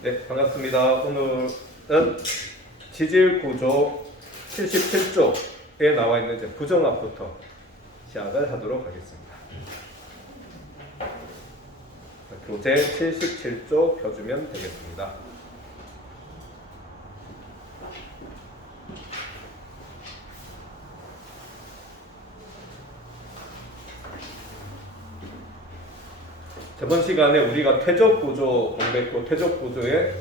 네, 반갑습니다. 오늘은 지질 구조 77쪽에 나와 있는 이제 부정압부터 시작을 하도록 하겠습니다. 교재 77쪽 펴주면 되겠습니다. 저번 시간에 우리가 퇴적 구조 공부했고, 퇴적 구조의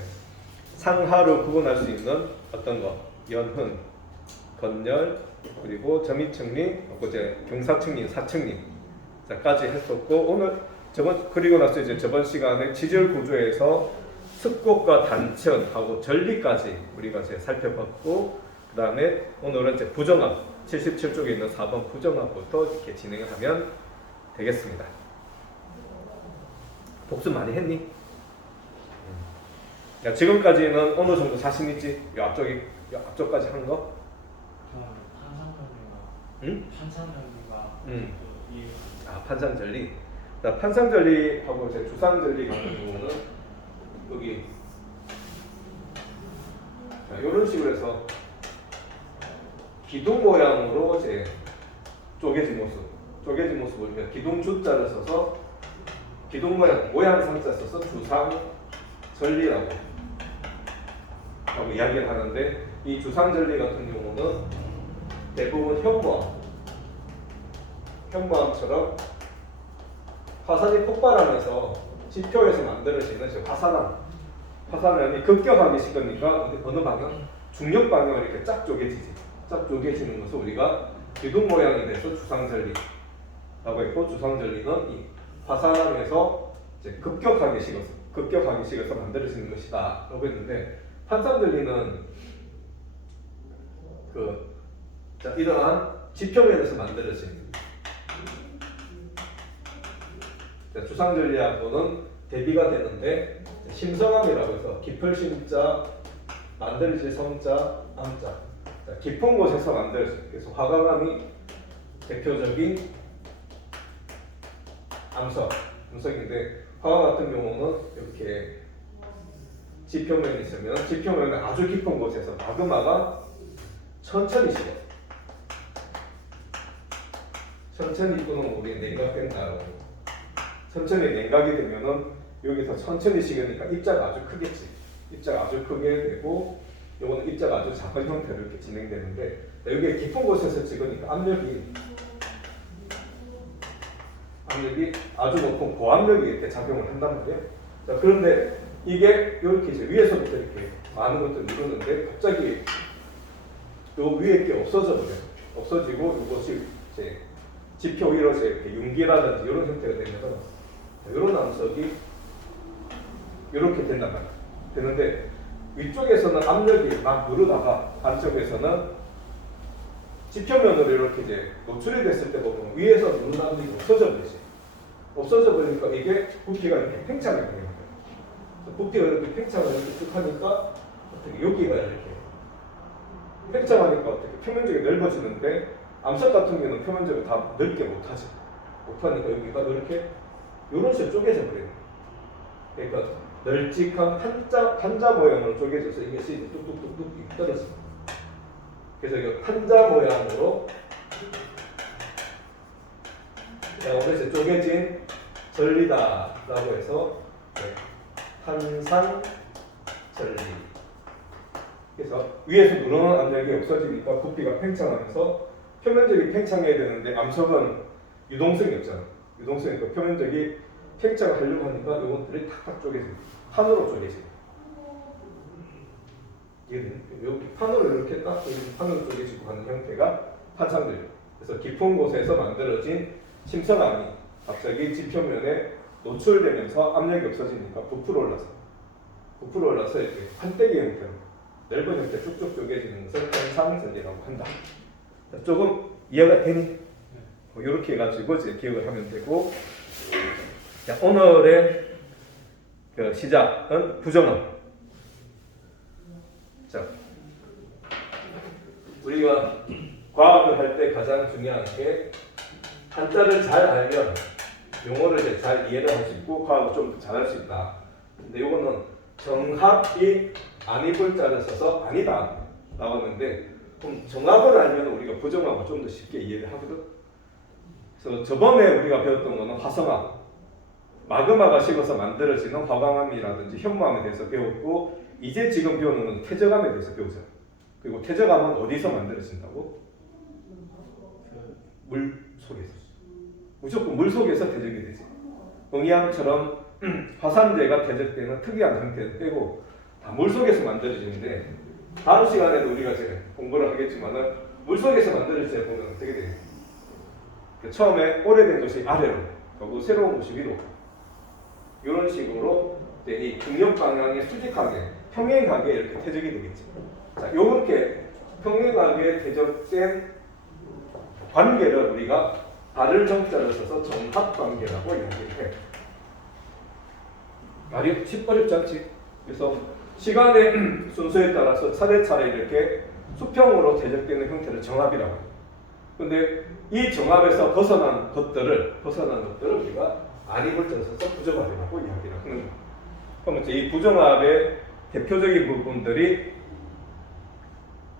상하로 구분할 수 있는 어떤 거, 연흔, 건열, 그리고 점이층리, 이제 경사층리, 사층리까지 했었고, 오늘 그리고 나서 이제 저번 시간에 지질 구조에서 습곡과 단층하고 전리까지 우리가 이제 살펴봤고, 그 다음에 오늘은 이제 부정압 77쪽에 있는 4번 부정압부터 이렇게 진행을 하면 되겠습니다. 복습 많이 했니? 야, 지금까지는 어느 정도 자신 있지? 이 앞쪽까지 한 거? 판상전리가 판상전리. 판상전리하고 이제 주상전리 같은 경우는 여기 이런 식으로 해서 기둥 모양으로 이제 쪼개진 모습을 그러니까 기둥 주자를 써서 기둥 모양 상자 써서 주상전리라고 이야기를 하는데, 이 주상전리 같은 경우는 대부분 현무암처럼 화산이 폭발하면서 지표에서 만들어지는 화산이 급격하게 식으니까 어느 방향? 중력 방향으로 이렇게 쫙 쪼개지는 것을 우리가 기둥 모양이 돼서 주상전리라고 했고, 주상전리는 이 화산에서 이제 급격하게 식어서 만들어지는 것이다 라고 했는데, 판상전리는 이러한 지표면에서 만들어진, 주상전리하고는 대비가 되는데, 심성암이라고 해서 깊을 심자, 만들어질 성자, 암자, 깊은 곳에서 만들어진, 그래서 화강암이 대표적인 암석인데, 화강 같은 경우는 이렇게 지표면이 있으면 지표면은 아주 깊은 곳에서 마그마가 천천히 식으면 우리 냉각된다고. 천천히 냉각이 되면은 여기서 천천히 식으니까 입자가 아주 크겠지. 입자가 아주 크게 되고, 요거는 입자가 아주 작은 형태로 이렇게 진행되는데, 여기 깊은 곳에서 찍으니까 압력이 아주 높은 고압력이 이렇게 작용을 한단 말이에요. 자, 그런데 이게 이렇게 이제 위에서부터 이렇게 많은 것들을 누르는데, 갑자기 요 위에 게 없어지고 이것이 이제 지표 위로 이렇게 융기라든지 이런 형태가 되면서 이런 암석이 이렇게 된단 말이에요. 되는데, 위쪽에서는 압력이 막 누르다가 반쪽에서는 지표면으로 이렇게 이제 노출이 됐을 때 보면 위에서 누르는 압력이 없어져 버리니까 이게 부피가 이렇게 팽창이 되는 거예요. 부피가 이렇게 팽창을 이렇게 쭉 하니까 어떻게 여기가 이렇게 팽창하니까 어떻게 표면적이 넓어지는데, 암석 같은 경우는 표면적을 다 넓게 못하니까 여기가 이렇게 이런 식으로 쪼개져 버려요. 그러니까 널찍한 판자 모양으로 쪼개져서 이게 뚝뚝뚝뚝 떨어집니다. 그래서 이거 판자 모양으로 오늘 쪼개진 전리다라고 해서 판상전리. 그래서 위에서 누르는 압력이 없어지니까 부피가 팽창하면서 표면적이 팽창해야 되는데, 암석은 유동성이 없잖아. 유동성이니까 표면적이 팽창을 하려고 하니까 이것들이 탁탁 쪼개집니다. 판으로 쪼개집니다. 여기 판으로 이렇게 딱 판으로 쪼개지고 하는 형태가 판상전리. 그래서 깊은 곳에서 만들어진 심성암이 갑자기 지표면에 노출되면서 압력이 없어지니까 부풀어 올라서 이렇게 판때기 형태로 넓은 형태 쭉쭉 쪼개지는 것을 판상전리라고 한다. 조금 이해가 되니? 이렇게 해가지고 이제 기억을 하면 되고, 자, 오늘의 시작은 부정압. 자, 우리가 과학을 할 때 가장 중요한 게 한자를 잘 알면 용어를 이제 잘 이해를 할 수 있고 과학을 좀 잘할 수 있다. 근데 이거는 정합이 아니볼 자를 써서 아니다 나왔는데, 그럼 정합을 알면 우리가 부정합을 좀 더 쉽게 이해를 하거든. 그래서 저번에 우리가 배웠던 거는 화성암, 마그마가 식어서 만들어지는 화강암이라든지 현무암에 대해서 배웠고, 이제 지금 배우는 건 퇴적암에 대해서 배우잖아. 그리고 퇴적암은 어디서 만들어진다고? 물 속에서. 무조건 물 속에서 퇴적이 되지. 응이암처럼 화산재가 퇴적되는 특이한 형태를 빼고 다 물 속에서 만들어지는데, 다음 시간에도 우리가 이제 공부를 하겠지만은 물 속에서 만들어질 때 보면 어떻게 돼요? 처음에 오래된 것이 아래로 그리고 새로운 것이 위로, 이런 식으로 이 중력 방향에 수직하게 평행하게 이렇게 퇴적이 되겠죠. 자, 이렇게 평행하게 퇴적된 관계를 우리가 발을 정자를 써서 정합관계라고 이야기를 해요. 어렵지 않지? 그래서 시간의 순서에 따라서 차례차례 이렇게 수평으로 퇴적되는 형태를 정합이라고 해요. 근데 이 정합에서 벗어난 것들을 우리가 아니볼자를 써서 부정합이라고 이야기를 하는 거예요. 그러면 이 부정합의 대표적인 부분들이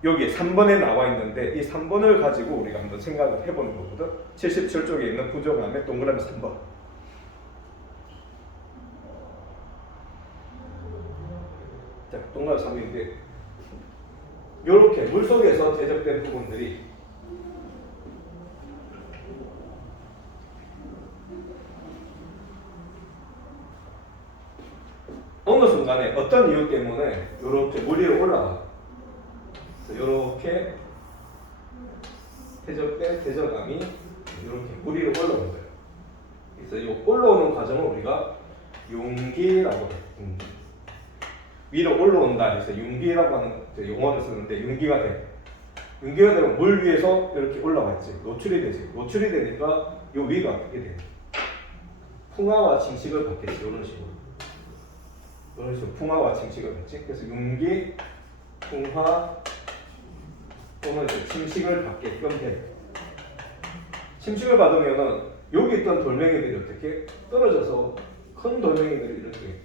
여기 3번에 나와 있는데, 이 3번을 가지고 우리가 한번 생각을 해보는 거거든. 77쪽에 있는 부정합의 동그라미 3번. 자, 동그라미 3인데 이렇게 물속에서 퇴적된 부분들이 어느 순간에 어떤 이유 때문에 이렇게 물 위로 올라가. 이렇게 퇴적된 퇴적암이 이렇게 물 위로 올라오는 거예요. 그래서 이 올라오는 과정을 우리가 융기라고 해요. 위로 올라온다 해서 융기라고 하는 용어를 쓰는데, 융기가 돼. 융기가 되면 물 위에서 이렇게 올라왔지. 노출이 되지. 노출이 되니까 이 위가 어떻게 돼? 풍화와 침식을 받겠지. 이런 식으로. 이런 식으로 풍화와 침식을 받지. 그래서 융기, 풍화 또는 침식을 받게끔 돼. 침식을 받으면은 여기 있던 돌멩이들이 어떻게 떨어져서 큰 돌멩이들이 이렇게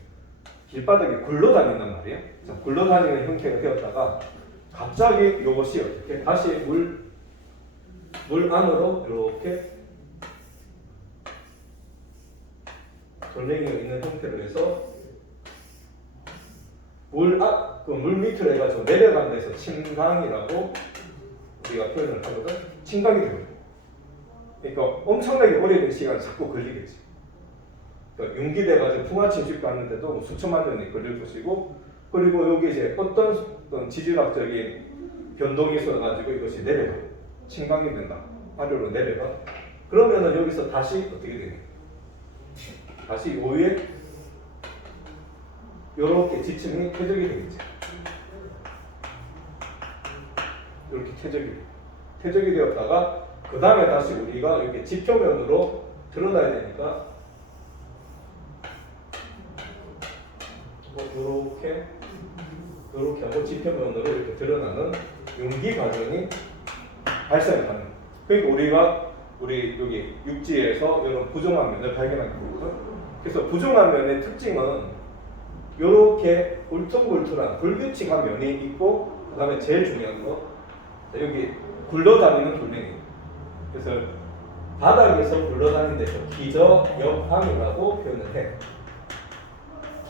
길바닥에 굴러다닌단 말이에요. 굴러다니는 형태가 되었다가 갑자기 이것이 어떻게 다시 물 안으로 이렇게 돌멩이가 있는 형태로 해서 물 밑으로 해가지고 내려간 데서 침강이라고 우리가 표현을 하거든. 침강이 되거든. 그러니까 엄청나게 오래된 시간 자꾸 걸리겠지. 그러니까 융기돼가지고 풍화 침식도 하는데도 뭐 수천만 년이 걸릴 것이고, 그리고 여기 이제 어떤 지질학적인 변동이 있어가지고 이것이 내려가. 침강이 된다. 아래로 내려가. 그러면은 여기서 다시 어떻게 되냐? 다시 요 위에 이렇게 지층이 퇴적이 되겠죠. 이렇게 퇴적이 되었다가 그 다음에 다시 우리가 이렇게 지표면으로 드러나야 되니까 이렇게 하고 지표면으로 이렇게 드러나는 융기 과정이 발생을 하는. 그러니까 우리 여기 육지에서 이런 부정한 면을 발견하게 되거든. 그래서 부정한 면의 특징은 이렇게 울퉁불퉁한 불규칙한 면이 있고, 그 다음에 제일 중요한 거 여기 굴러다니는 돌멩이. 그래서 바닥에서 굴러다니는 데서 기저역함이라고 표현을 해.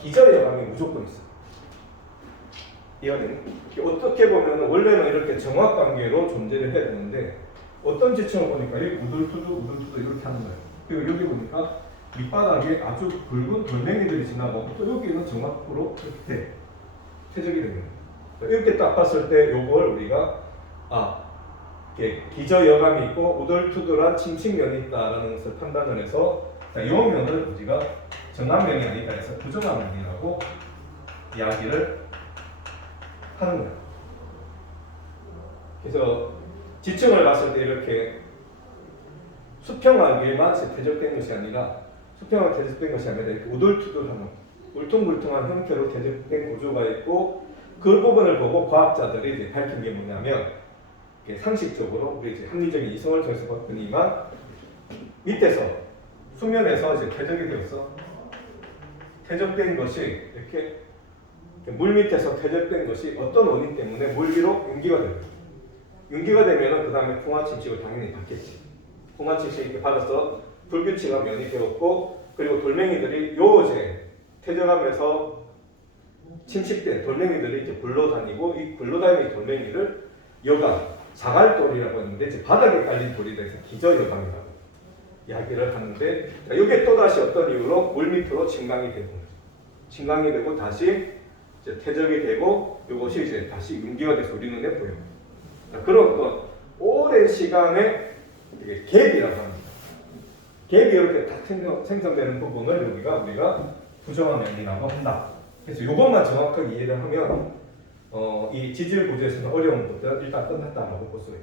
기저역함이 무조건 있어. 이해는 어떻게 보면 원래는 이렇게 정확관계로 존재를 해야 되는데, 어떤 지층을 보니까 이 우둘투두 이렇게 하는 거예요. 그리고 여기 보니까 밑바닥에 아주 굵은 돌멩이들이 지나가고, 또 여기는 정확으로 이렇게 퇴적이 되는 거예요. 이렇게 딱 봤을 때 요걸 우리가 이렇게 기저여감이 있고 우둘투둘한 침식면이 있다라는 것을 판단을 해서, 이 면을 우리가 정합면이 아니다 해서 부정합면이라고 이야기를 하는 거예요. 그래서 지층을 봤을 때 이렇게 수평한 위에만 퇴적된 것이 아니라 이렇게 우둘투둘한 울퉁불퉁한 형태로 퇴적된 구조가 있고, 그 부분을 보고 과학자들이 이제 밝힌 게 뭐냐면, 상식적으로 우리 이제 합리적인 이성을 통해서 봤더니만 밑에서 수면에서 이제 퇴적이 되어서 퇴적된 것이 이렇게 물 밑에서 퇴적된 것이 어떤 원인 때문에 물 위로 융기가 됩니다. 융기가 되면은 그 다음에 풍화 침식을 당연히 받겠지. 풍화 침식을 받아서 불규칙한 면이 되었고, 그리고 돌멩이들이 요새 퇴적하면서 침식된 돌멩이들이 이제 굴러다니고, 이 굴러다니는 돌멩이를 여가 자갈돌이라고 하는데, 이제 바닥에 깔린 돌이 돼서 기저여강이라고 이야기를 하는데, 이게 또다시 어떤 이유로 물 밑으로 침강이 되고, 침강이 되고 다시 이제 퇴적이 되고, 이것이 이제 다시 융기가 돼서 우리 눈에 보여요. 그런 어떤 오랜 시간에 이게 갭이라고 합니다. 갭이 이렇게 딱 생성되는 부분을 우리가 부정한 면이라고 한다. 그래서 이것만 정확하게 이해를 하면 이 지질 구조에서는 어려운 것들은 일단 끝났다라고 볼 수 있어요.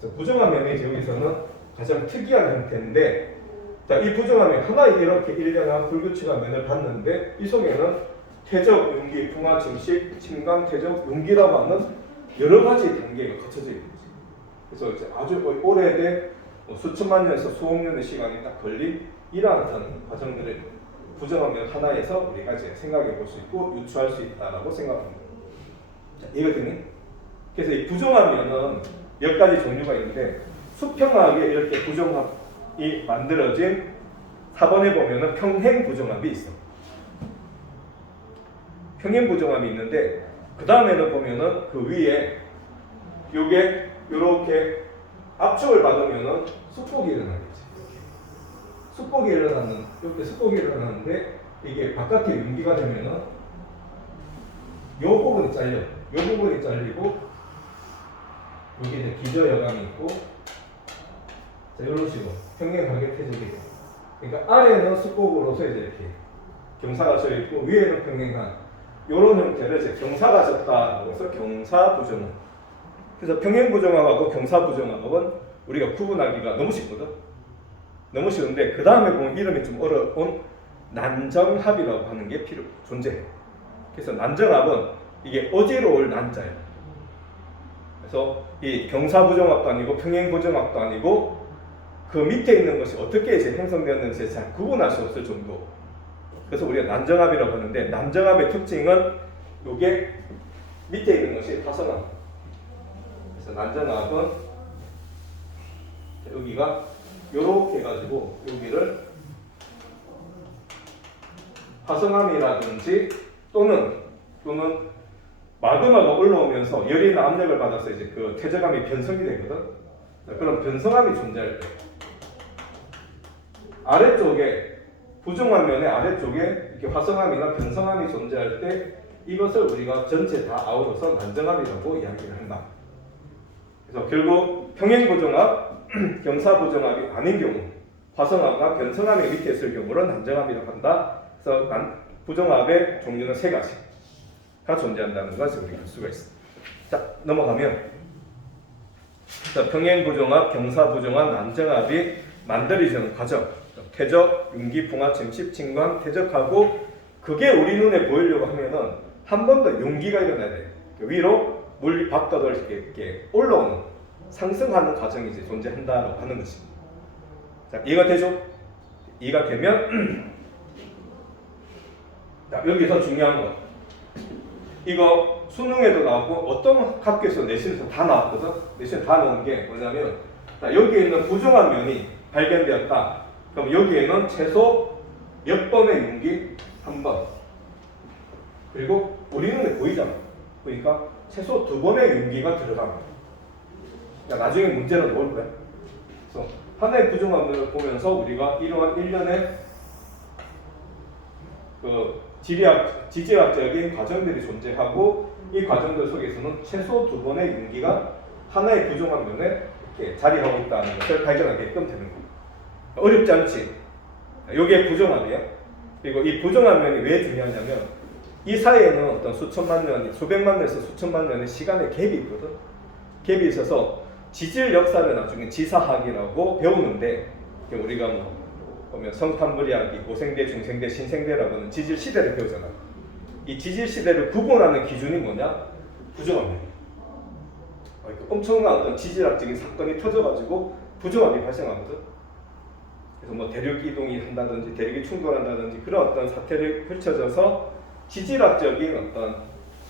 그래서 부정한 면이 이제 여기서는 가장 특이한 형태인데, 자, 이 부정한 면 하나 이렇게 일정한 불규칙한 면을 봤는데, 이 속에는 퇴적, 융기, 풍화, 침식, 침강, 퇴적, 융기라고 하는 여러 가지 단계가 갖춰져 있는 거죠. 그래서 이제 아주 오래된 수천만 년에서 수억 년의 시간이 딱 걸린 이러한 과정들을 부정한 면 하나에서 우리가 이제 생각해 볼 수 있고 유추할 수 있다라고 생각합니다. 자, 이거든요. 그래서 이 부정한 면은 몇 가지 종류가 있는데, 수평하게 이렇게 부정합이 만들어진 4번에 보면은 평행 부정합이 있어. 평행 부정합이 있는데, 그 다음에는 보면은 그 위에 요게 요렇게 압축을 받으면은 숙곡이 일어나겠지. 숙곡이 일어나는, 이렇게 숙곡이 일어나는데, 이게 바깥에 융기가 되면은 요 부분이 잘려. 요 부분이 잘리고, 여기 이제 기저여강이 있고, 자, 이런 식으로 평행하게 퇴적이 돼요. 그러니까 아래는 숙곡으로서 이제 이렇게 경사가 져 있고, 위에는 평행한 이런 형태를 이제 경사가 졌다고 해서 경사부정합. 그래서 평행부정합하고 경사부정합은 우리가 구분하기가 너무 쉽거든. 너무 쉬운데, 그 다음에 보면 이름이 좀 어려운 난정합이라고 하는 게 존재해요. 그래서 난정합은 이게 어지러울 난자예요. 그래서 이 경사부정합도 아니고 평행부정합도 아니고, 그 밑에 있는 것이 어떻게 이제 형성되었는지 잘 구분할 수 없을 정도. 그래서 우리가 난정합이라고 하는데, 난정합의 특징은 요게 밑에 있는 것이 화성합. 그래서 난정합은 여기가 요렇게 해가지고 여기를 화성암이라든지 또는 마그마가 올라오면서 열이나 압력을 받아서 이제 그 퇴적암이 변성이 되거든. 그런 변성암이 존재할 때 아래쪽에 부정한 면의 아래쪽에 이렇게 화성암이나 변성암이 존재할 때 이것을 우리가 전체 다 아우러서 난정합이라고 이야기를 한다. 그래서 결국 평행부정합, 경사부정합이 아닌 경우, 화성암과 변성암이 밑에 있을 경우는 난정합이라고 한다. 그래서 부정합의 종류는 3가지가 존재한다는 것을 우리가 알 수가 있습니다. 자, 넘어가면 자, 평행부정합, 경사부정합, 난정합이 만들어지는 과정, 퇴적, 융기, 풍화, 침식, 침강, 퇴적하고, 그게 우리 눈에 보이려고 하면은 한 번 더 융기가 일어나야 돼요. 위로 물리 바깥으로 이렇게 올라오는, 상승하는 과정이 이제 존재한다고 하는 것입니다. 자, 이해가 되죠? 이해가 되면 자, 여기서 중요한 거, 이거 수능에도 나왔고 어떤 학교에서 내신에서 다 나왔거든. 내신 다 나온 게 뭐냐면, 자, 여기에 있는 부정한 면이 발견되었다. 그럼 여기에는 최소 몇 번의 융기? 1번. 그리고 우리 눈에 보이잖아. 그러니까 최소 2번의 융기가 들어갑니다. 그러니까 나중에 문제로 넣을 거야. 그래서 하나의 부정한 면을 보면서 우리가 이러한 일련의 그 지질학적인 과정들이 존재하고, 이 과정들 속에서는 최소 2번의 융기가 하나의 부정한 면에 이렇게 자리하고 있다는 것을 발견하게끔 되는 겁니다. 어렵지 않지? 이게 부정합이에요. 그리고 이 부정한 면이 왜 중요하냐면, 이 사이에는 어떤 수천만 년, 수백만 년에서 수천만 년의 시간의 갭이 있거든. 갭이 있어서 지질 역사를 나중에 지사학이라고 배우는데, 우리가 뭐 보면 성탄불이야기, 고생대, 중생대, 신생대라고 하는 지질 시대를 배우잖아. 이 지질 시대를 구분하는 기준이 뭐냐? 부정한 면. 엄청난 어떤 지질학적인 사건이 터져가지고 부정함이 발생하거든. 그래서 뭐 대륙 이동이 한다든지 대륙이 충돌한다든지 그런 어떤 사태를 펼쳐져서 지질학적인 어떤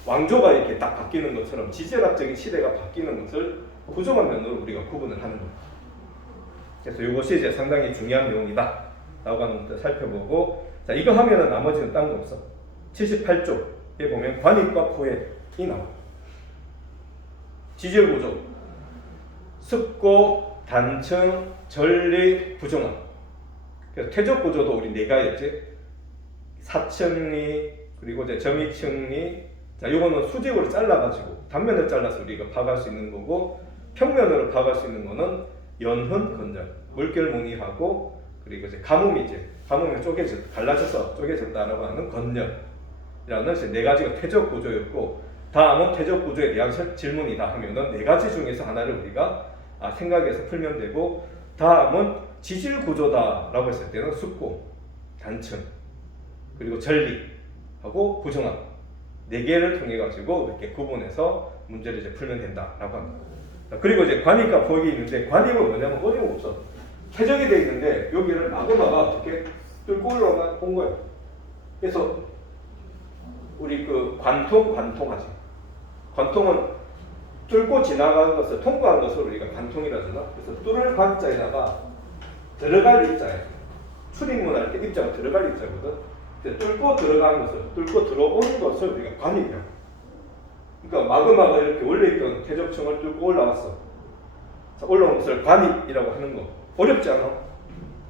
왕조가 이렇게 딱 바뀌는 것처럼 지질학적인 시대가 바뀌는 것을 부정한 면으로 우리가 구분을 하는 겁니다. 그래서 이것이 이제 상당히 중요한 내용이다 라고 하는 것을 살펴보고, 자, 이거 하면은 나머지는 딴 거 없어. 78쪽에 보면 관입과 포획이 나와요. 지질구조, 습고, 단층, 전리, 부정화. 그래서 퇴적구조도 우리 네 가지였지. 사층리, 그리고 이제 점이층리. 자, 요거는 수직으로 잘라가지고 단면을 잘라서 우리가 파악할 수 있는 거고, 평면으로 파악할 수 있는 거는 연훈, 건전, 물결무늬하고, 그리고 이제 가뭄이 갈라져서 쪼개졌다라고 하는 건전이라는 이제 네 가지가 퇴적 구조였고, 다음은 퇴적 구조에 대한 질문이다 하면은 네 가지 중에서 하나를 우리가 생각해서 풀면 되고, 다음은 지질 구조다라고 했을 때는 습고, 단층, 그리고 전리하고 부정화 네 개를 통해 가지고 이렇게 구분해서 문제를 이제 풀면 된다라고 합니다. 그리고 이제 관입과 포획이 있는데, 관입은 뭐냐면 어려움 없어. 퇴적이 되어 있는데 여기를 마그마가 어떻게 뚫고 올라온 거예요. 그래서 우리 그 관통하지. 관통은 뚫고 지나간 것을 통과한 것을 우리가 관통이라 하잖아. 그래서 뚫을 관자에다가 들어갈 입자에, 출입문 할 때 입자가 들어갈 입자거든. 뚫고 들어간 것을, 뚫고 들어오는 것을 우리가 관입이라고. 그러니까 마그마가 이렇게 원래 있던 퇴적층을 뚫고 올라왔어. 자, 올라온 것을 관입이라고 하는 거. 어렵지 않아?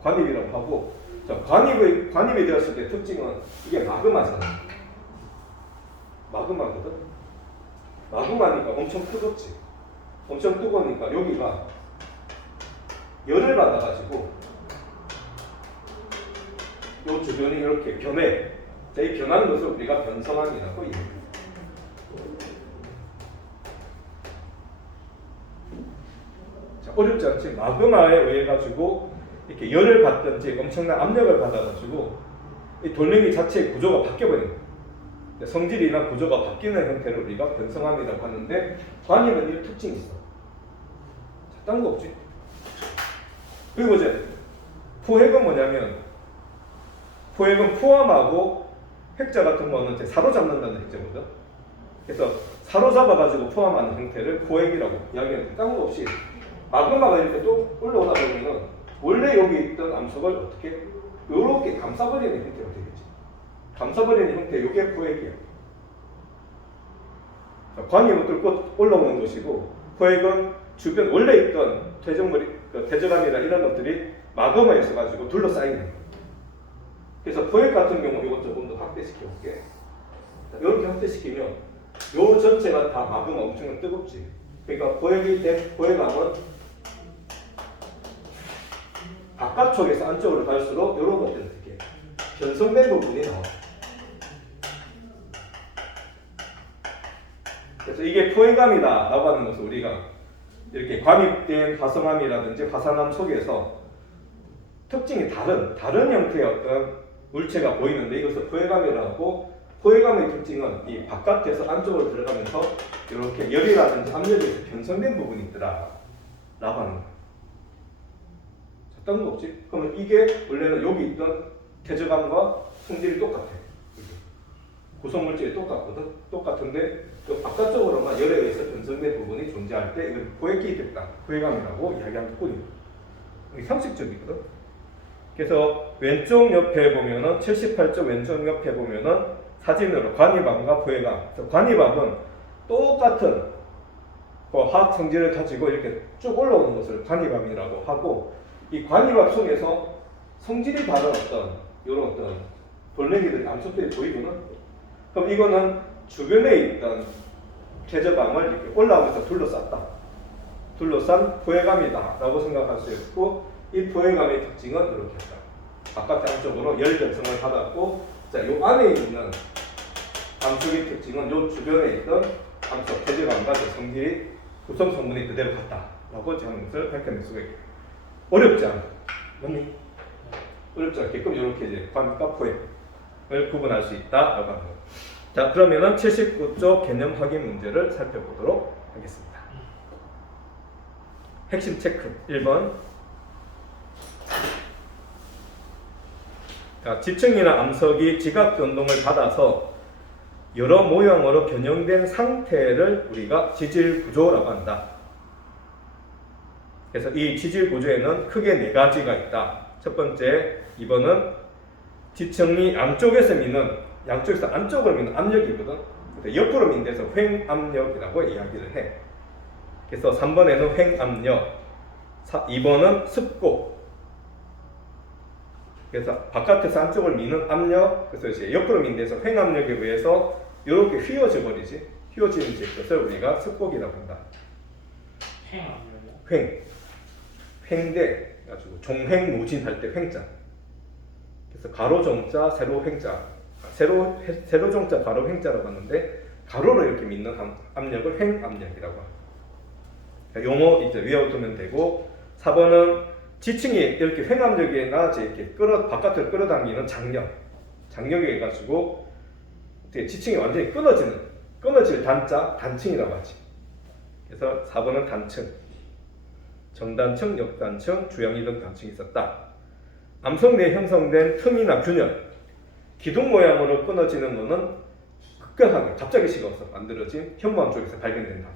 관입이라고 하고, 자, 관입이 되었을 때 특징은 이게 마그마잖아. 마그마거든. 마그마니까 엄청 뜨겁지. 엄청 뜨거우니까 여기가 열을 받아가지고 이 주변이 이렇게 변해. 자, 이 변하는 것을 우리가 변성함이라고 얘기해요. 자, 어렵지 않지? 마그마에 의해 가지고 이렇게 열을 받든지 엄청난 압력을 받아가지고 이 돌멩이 자체의 구조가 바뀌어버린 거예요. 성질이나 구조가 바뀌는 형태를 우리가 변성함이라고 하는데, 관입은 이 특징이 있어. 딴 거 없지. 그리고 이제 포획은 뭐냐면, 포획은 포함하고 획자 같은 거는 이제 사로잡는다는 획자거든. 그래서 사로잡아가지고 포함하는 형태를 포획이라고 이야기하는데, 딴 거 없이 마그마가 이렇게 또 올라오다 보면은 원래 여기 있던 암석을 어떻게 이렇게 감싸버리는 형태가 되겠지. 감싸버리는 형태, 이게 포획이야. 관입은 뚫고 올라오는 것이고, 포획은 주변 원래 있던 퇴적암이나 이런 것들이 마그마에서 가지고 둘러싸이는 거예요. 그래서 포획 같은 경우 이것 조금 더 확대시켜 볼게. 이렇게 확대시키면 요 전체가 다 마그마 엄청 뜨겁지. 그러니까 포획암은 바깥쪽에서 안쪽으로 갈수록 이런 것들을 어떻게 변성된 부분이 나와. 그래서 이게 포획암이다라고 하는 것을 우리가 이렇게 관입된 화성암이라든지 화산암 속에서 특징이 다른 형태의 어떤 물체가 보이는데, 이것을 포획암이라고 하고, 포획암의 특징은 이 바깥에서 안쪽으로 들어가면서 이렇게 열이라든지 압력이 변성된 부분이 있더라 라고 하는 거예요. 딴 거 없지? 그러면 이게 원래는 여기 있던 퇴적암과 성질이 똑같아. 구성물질이 똑같은데 그 바깥쪽으로만 열에 의해서 변성된 부분이 존재할 때 이걸 포획기 됐다, 포획암이라고 이야기하는 뿐이에요. 이게 상식적이거든. 그래서 왼쪽 옆에 보면은 78쪽 왼쪽 옆에 보면은 사진으로 관입암과 포획암. 그래서 관입암은 똑같은 화학 성질을 가지고 이렇게 쭉 올라오는 것을 관입암이라고 하고, 이 관입암 속에서 성질이 다른 이런 어떤 돌멩이들, 암석들이 보이거든. 그럼 이거는 주변에 있던 퇴적암을 이렇게 올라오면서 둘러싼 포획암이다라고 생각할 수 있고, 이 포획암의 특징은 이렇게 했다. 바깥 안쪽으로 열 변성을 받았고, 자, 요 안에 있는 암석의 특징은 요 주변에 있던 암석 퇴적암과 성질이 구성 성분이 그대로 같다라고 하는 것을 밝혀낼 수가 있고, 어렵지 않아. 맞니? 어렵지 않게끔 이렇게 이제 관입과 포획을 구분할 수 있다라고 합니다. 자, 그러면은 79쪽 개념 확인 문제를 살펴보도록 하겠습니다. 핵심 체크 1번. 자, 지층이나 암석이 지각 변동을 받아서 여러 모형으로 변형된 상태를 우리가 지질 구조라고 한다. 그래서 이 지질 구조에는 크게 네 가지가 있다. 첫 번째, 2번은 지층이 양쪽에서 안쪽으로 미는 압력이거든. 옆으로 민데서 횡압력이라고 이야기를 해. 그래서 3번에는 횡압력, 2번은 습고. 그래서 바깥에서 안쪽을 미는 압력, 그래서 이제 옆으로 민데서 횡압력에 의해서 이렇게 휘어져 버리지. 휘어지는 것을 우리가 습곡이라고 한다. 횡압력이요? 횡대 가지고 종횡무진 할 때 횡자. 그래서 가로 정자, 세로 횡자. 세로 정자, 가로 횡자라고 하는데 가로로 이렇게 믿는 압력을 횡압력이라고 합니다. 용어 이제 외워두면 되고 4번은 지층이 이렇게 횡압력이나 이렇게 바깥으로 끌어당기는 장력이 해가지고 지층이 완전히 끊어질 단층이라고 하지. 그래서 4번은 단층, 정단층, 역단층, 주양이동 단층이 있었다. 암석 내에 형성된 틈이나 균열, 기둥 모양으로 끊어지는 것은 급격하게 갑자기 식어서 만들어진 현무암 쪽에서 발견된다.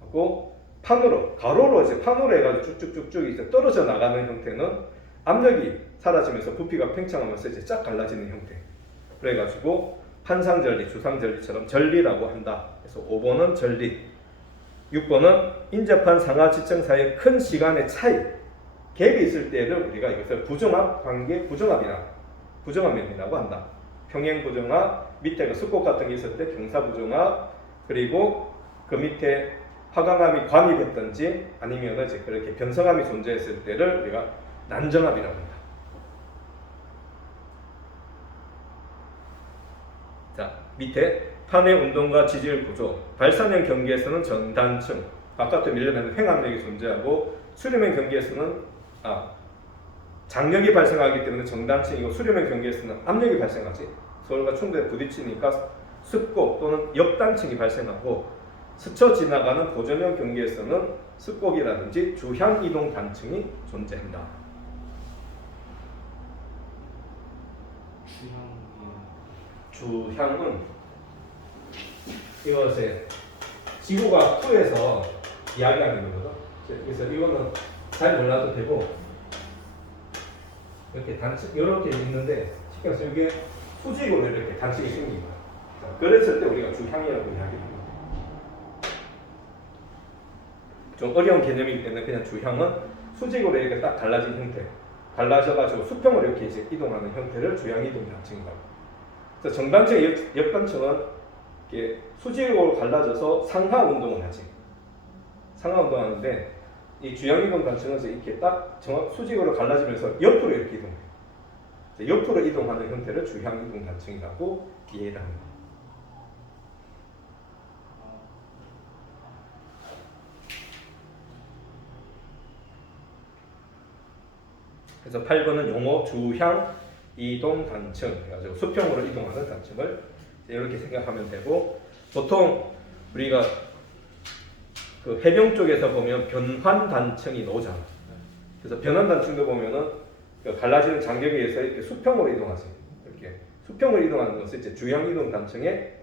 하고 가로로 해가지고 쭉쭉쭉쭉 이제 떨어져 나가는 형태는 압력이 사라지면서 부피가 팽창하면서 이제 쫙 갈라지는 형태. 그래가지고 판상전리, 주상전리처럼 전리라고 한다. 그래서 5번은 전리, 6번은 인접한 상하 지층 사이의 큰 시간의 차이, 갭이 있을 때를 우리가 이것을 부정합 관계, 부정합면이라고 한다. 평행 부정합, 밑에 그 습곡 같은 게 있을 때 경사 부정합, 그리고 그 밑에 화강암이 관입했든지 아니면 이제 그렇게 변성암이 존재했을 때를 우리가 난정암이라고 합니다. 자, 밑에 판의 운동과 지질 구조, 발산형 경기에서는 정단층, 바깥으로 밀려나는 횡압력이 존재하고 수렴형 경기에서는 장력이 발생하기 때문에 정단층이고 수렴형 경기에서는 압력이 발생하지. 서로가 충돌에 부딪히니까 습곡 또는 역단층이 발생하고 스쳐 지나가는 고전형 경기에서는 습곡이라든지 주향 이동 단층이 존재한다. 주향은 이것에 지구가 투에서 이야기하는 거거든. 그래서 이거는 잘 몰라도 되고 이렇게 단층 이렇게 있는데 그래서 이게 수직으로 이렇게 단층이 생긴 거야. 그랬을 때 우리가 주향이라고 이야기합니다. 좀 어려운 개념이기 때문에 그냥 주향은 수직으로 이렇게 딱 갈라진 형태, 갈라져가지고 수평으로 이렇게 이제 이동하는 형태를 주향 이동 단층이라고. 그래서 정단층, 역단층은 이렇게 수직으로 갈라져서 상하 운동을 하지. 상하 운동하는데 이 주향 이동 단층은 이렇게 딱 수직으로 갈라지면서 옆으로 이렇게 이동해. 옆으로 이동하는 형태를 주향 이동 단층이라고 이해를 합니다. 그래서 8번은 용어 주향 이동 단층 해가지고 수평으로 이동하는 단층을 이렇게 생각하면 되고, 보통 우리가 그 해병 쪽에서 보면 변환 단층이 나오잖아. 그래서 변환 단층도 보면은 그 갈라지는 장력에 의해서 이렇게 수평으로 이동하지. 이렇게 수평으로 이동하는 것은 이제 주향 이동 단층의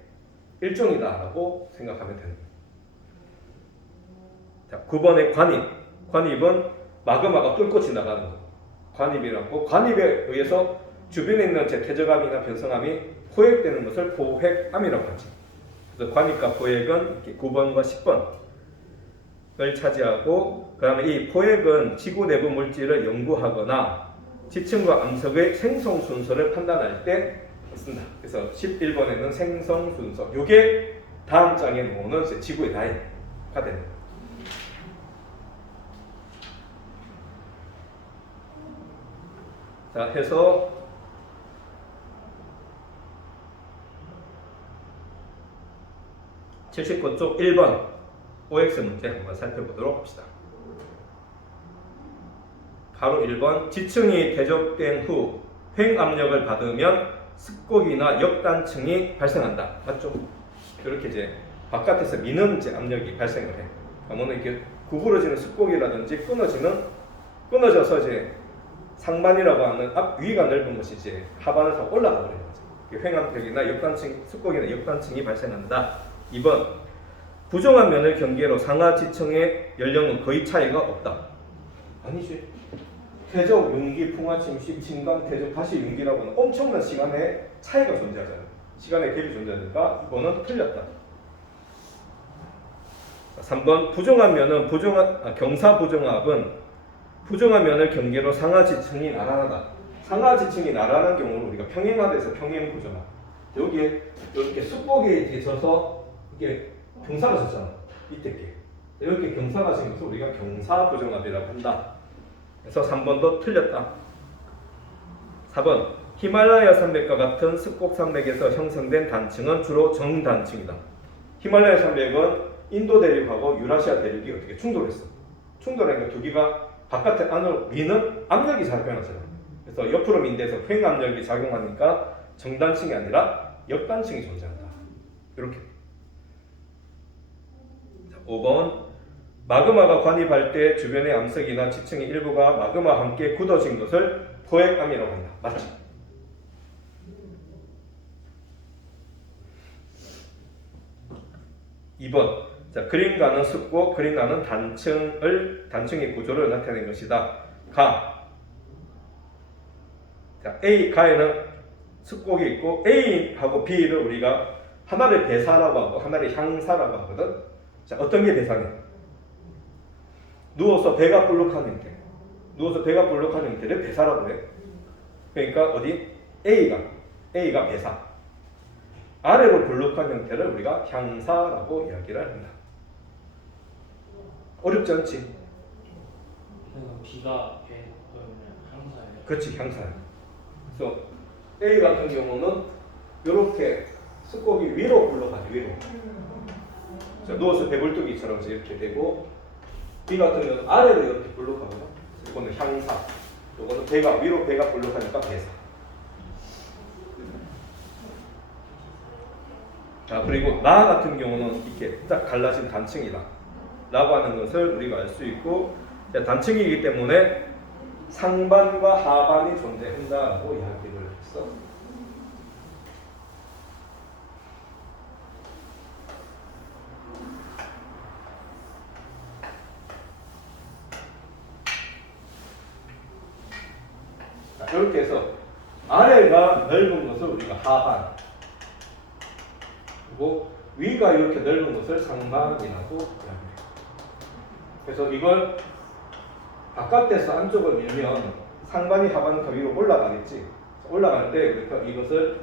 일종이다라고 생각하면 됩니다. 자, 9번의 관입은 마그마가 뚫고 지나가는 거. 관입이라고, 관입에 의해서 주변에 있는 퇴적암이나 변성암이 포획되는 것을 포획암이라고 하지. 그래서 관입과 포획은 이렇게 9번과 10번을 차지하고, 그 다음에 이 포획은 지구 내부 물질을 연구하거나 지층과 암석의 생성 순서를 판단할 때 쓴다. 그래서 11번에는 생성 순서. 이게 다음 장에 나오는 지구의 나이가 됩니다. 자, 해서 79쪽 1번 OX 문제 한번 살펴보도록 합시다. 가로 1번, 지층이 대적된 후 횡압력을 받으면 습곡이나 역단층이 발생한다. 맞죠? 이렇게 이제 바깥에서 미는 압력이 발생을 해. 그러면 이렇게 구부러지는 습곡이라든지 끊어져서 이제 상반이라고 하는 위가 넓은 것이 이제 하반을 타고 올라가 버려요. 횡암벽이나 역단층, 습곡이나 역단층이 발생한다. 2번 부정한 면을 경계로 상하 지층의 연령은 거의 차이가 없다. 아니지. 태적, 융기, 풍화, 침식, 진강, 태적, 다시 융기라고는 엄청난 시간의 차이가 존재하잖아요. 시간의 갭이 존재하니까 이거는 틀렸다. 3번 부정한 면은 경사 부정합은 부정한 면을 경계로 상하 지층이 나란하다. 상하 지층이 나란한 경우를 우리가 평행하대에서 평행 부정합. 여기에 이렇게 습곡에 뒤져서 이게 경사가 졌잖아. 이때 게 이렇게 경사가 생겨서 우리가 경사 부정합이라고 한다. 그래서 3번도 틀렸다. 4번 히말라야 산맥과 같은 습곡 산맥에서 형성된 단층은 주로 정단층이다. 히말라야 산맥은 인도 대륙하고 유라시아 대륙이 어떻게 충돌했어. 충돌하니까 두 개가 바깥에 안으로 미는 압력이 작용하잖아. 그래서 옆으로 민대서 횡압력이 작용하니까 정단층이 아니라 역단층이 존재한다. 이렇게. 5번 마그마가 관입할 때 주변의 암석이나 지층의 일부가 마그마와 함께 굳어진 것을 포획암이라고 한다. 맞지? (2번) 자, 그림가는 습곡, 그림가는 단층의 구조를 나타내는 것이다. 가. 자, 가에는 습곡이 있고 A하고 B를 우리가 하나를 배사라고 하고 하나를 향사라고 하거든. 자, 어떤 게 배사냐? 누워서 배가 볼록한 형태. 누워서 배가 볼록한 형태를 배사라고 해. 그러니까 어디? A가 배사. 아래로 볼록한 형태를 우리가 향사라고 이야기를 한다. 어렵지 않지? 그러니까 B가 배 그러면 향사예요. 그렇지, 향사야. 그래서 A 같은 경우는 이렇게 습곡이 위로 굴러가죠. 위로. 자, 누워서 배불뚝이처럼 이렇게 되고, B 같은 경우는 아래로 이렇게 굴러가거든. 이거는 향사. 이거는 위로 배가 굴러가니까 배사. 자, 그리고 나 같은 경우는 이렇게 딱 갈라진 단층이다 라고 하는 것을 우리가 알 수 있고, 단층이기 때문에 상반과 하반이 존재한다라고 이야기를 했어. 자, 이렇게 해서 아래가 넓은 것을 우리가 하반, 그리고 위가 이렇게 넓은 것을 상반이라고 이야기해요. 그래서 이걸 바깥에서 안쪽을 밀면 상반이 하반이 더 위로 올라가겠지. 올라가는데 우리가 이것을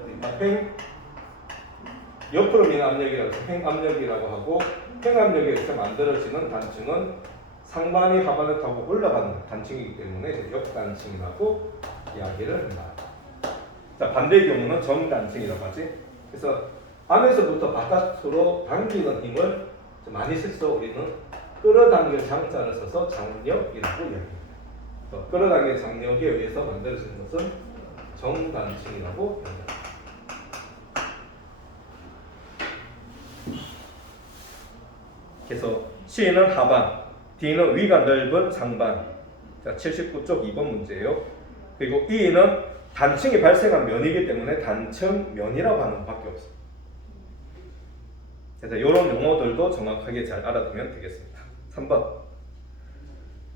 옆으로 미는 압력이라고 해서 횡압력이라고 하고, 횡압력에 의해서 만들어지는 단층은 상반이 하반을 타고 올라가는 단층이기 때문에 역단층이라고 이야기를 한다. 자, 반대의 경우는 정단층이라고 하지. 그래서 안에서부터 바깥으로 당기는 힘을 많이 써서 우리는 끌어당길 장자를 써서 장력이라고 이야기합니다. 끌어당길 장력에 의해서 만들어지는 것은 정단층이라고 합니다. 그래서 C는 하반, D는 위가 넓은 상반. 자, 79쪽 2번 문제예요. 그리고 E는 단층이 발생한 면이기 때문에 단층면이라고 하는 것밖에 없어요. 그래서 이런 용어들도 정확하게 잘 알아두면 되겠습니다. 3번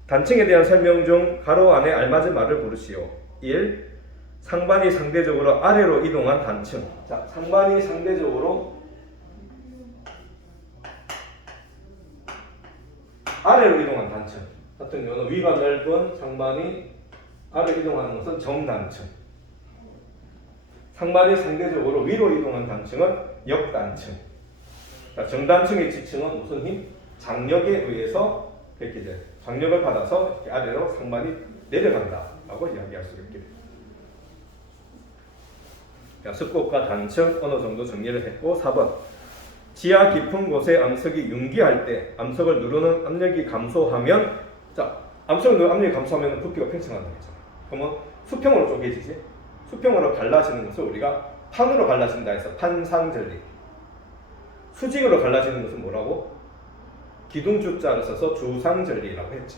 단층에 대한 설명 중 가로 안에 알맞은 말을 고르시오. 1. 상반이 상대적으로 아래로 이동한 단층. 자, 상반이 상대적으로 아래로 이동한 단층 같은 경우는 위가 넓은 상반이 아래로 이동하는 것은 정단층. 상반이 상대적으로 위로 이동한 단층은 역단층. 자, 정단층의 지층은 무슨 힘? 장력에 의해서 이렇게 이제 장력을 받아서 이렇게 아래로 상반이 내려간다라고 이야기할 수 있게 됩니다. 습곡과 단층 어느 정도 정리를 했고, 4번 지하 깊은 곳에 암석이 융기할 때 암석을 누르는 압력이 감소하면, 자, 암석을 누르는 압력이 감소하면 부피가 팽창한다 했잖아. 그러면 수평으로 쪼개지지. 수평으로 갈라지는 것을 우리가 판으로 갈라진다 해서 판상전리. 수직으로 갈라지는 것은 뭐라고? 기둥주자를 써서 주상전리라고 했지.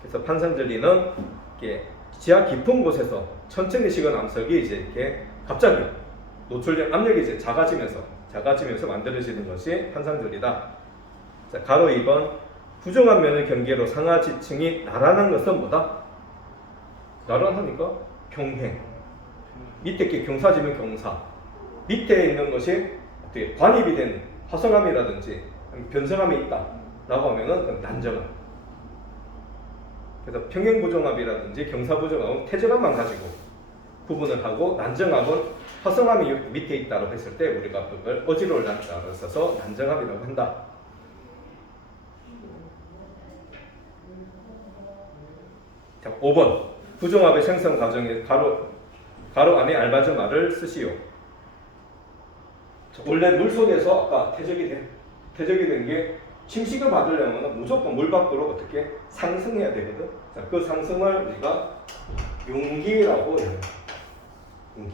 그래서 판상전리는 이렇게 지하 깊은 곳에서 천천히 식은 암석이 이제 이렇게 갑자기 노출력 압력이 이제 작아지면서 만들어지는 것이 한상절이다. 자, 가로 2번 부정한 면의 경계로 상하 지층이 나란한 것은 뭐다? 나란하니까 평행. 밑에 게 경사지면 경사. 밑에 있는 것이 어떻게 관입이 된 화성암이라든지 변성암이 있다라고 하면은 그건 난정암. 그래서 평행 부정압이라든지 경사 부정압은 태정압만 가지고 구분을 하고 난정압은 화성암이 밑에 있다고 했을 때 우리가 그걸 어지러울 난자로 써서 난정압이라고 한다. 자, 5번 부정압의 생성 과정에 가로 안에 알맞은말을 쓰시오. 자, 원래 물 속에서 아까 태적이 된 게 침식을 받으려면 무조건 물 밖으로 어떻게 상승해야 되거든. 자, 그 상승을 우리가 용기라고 해요. 용기.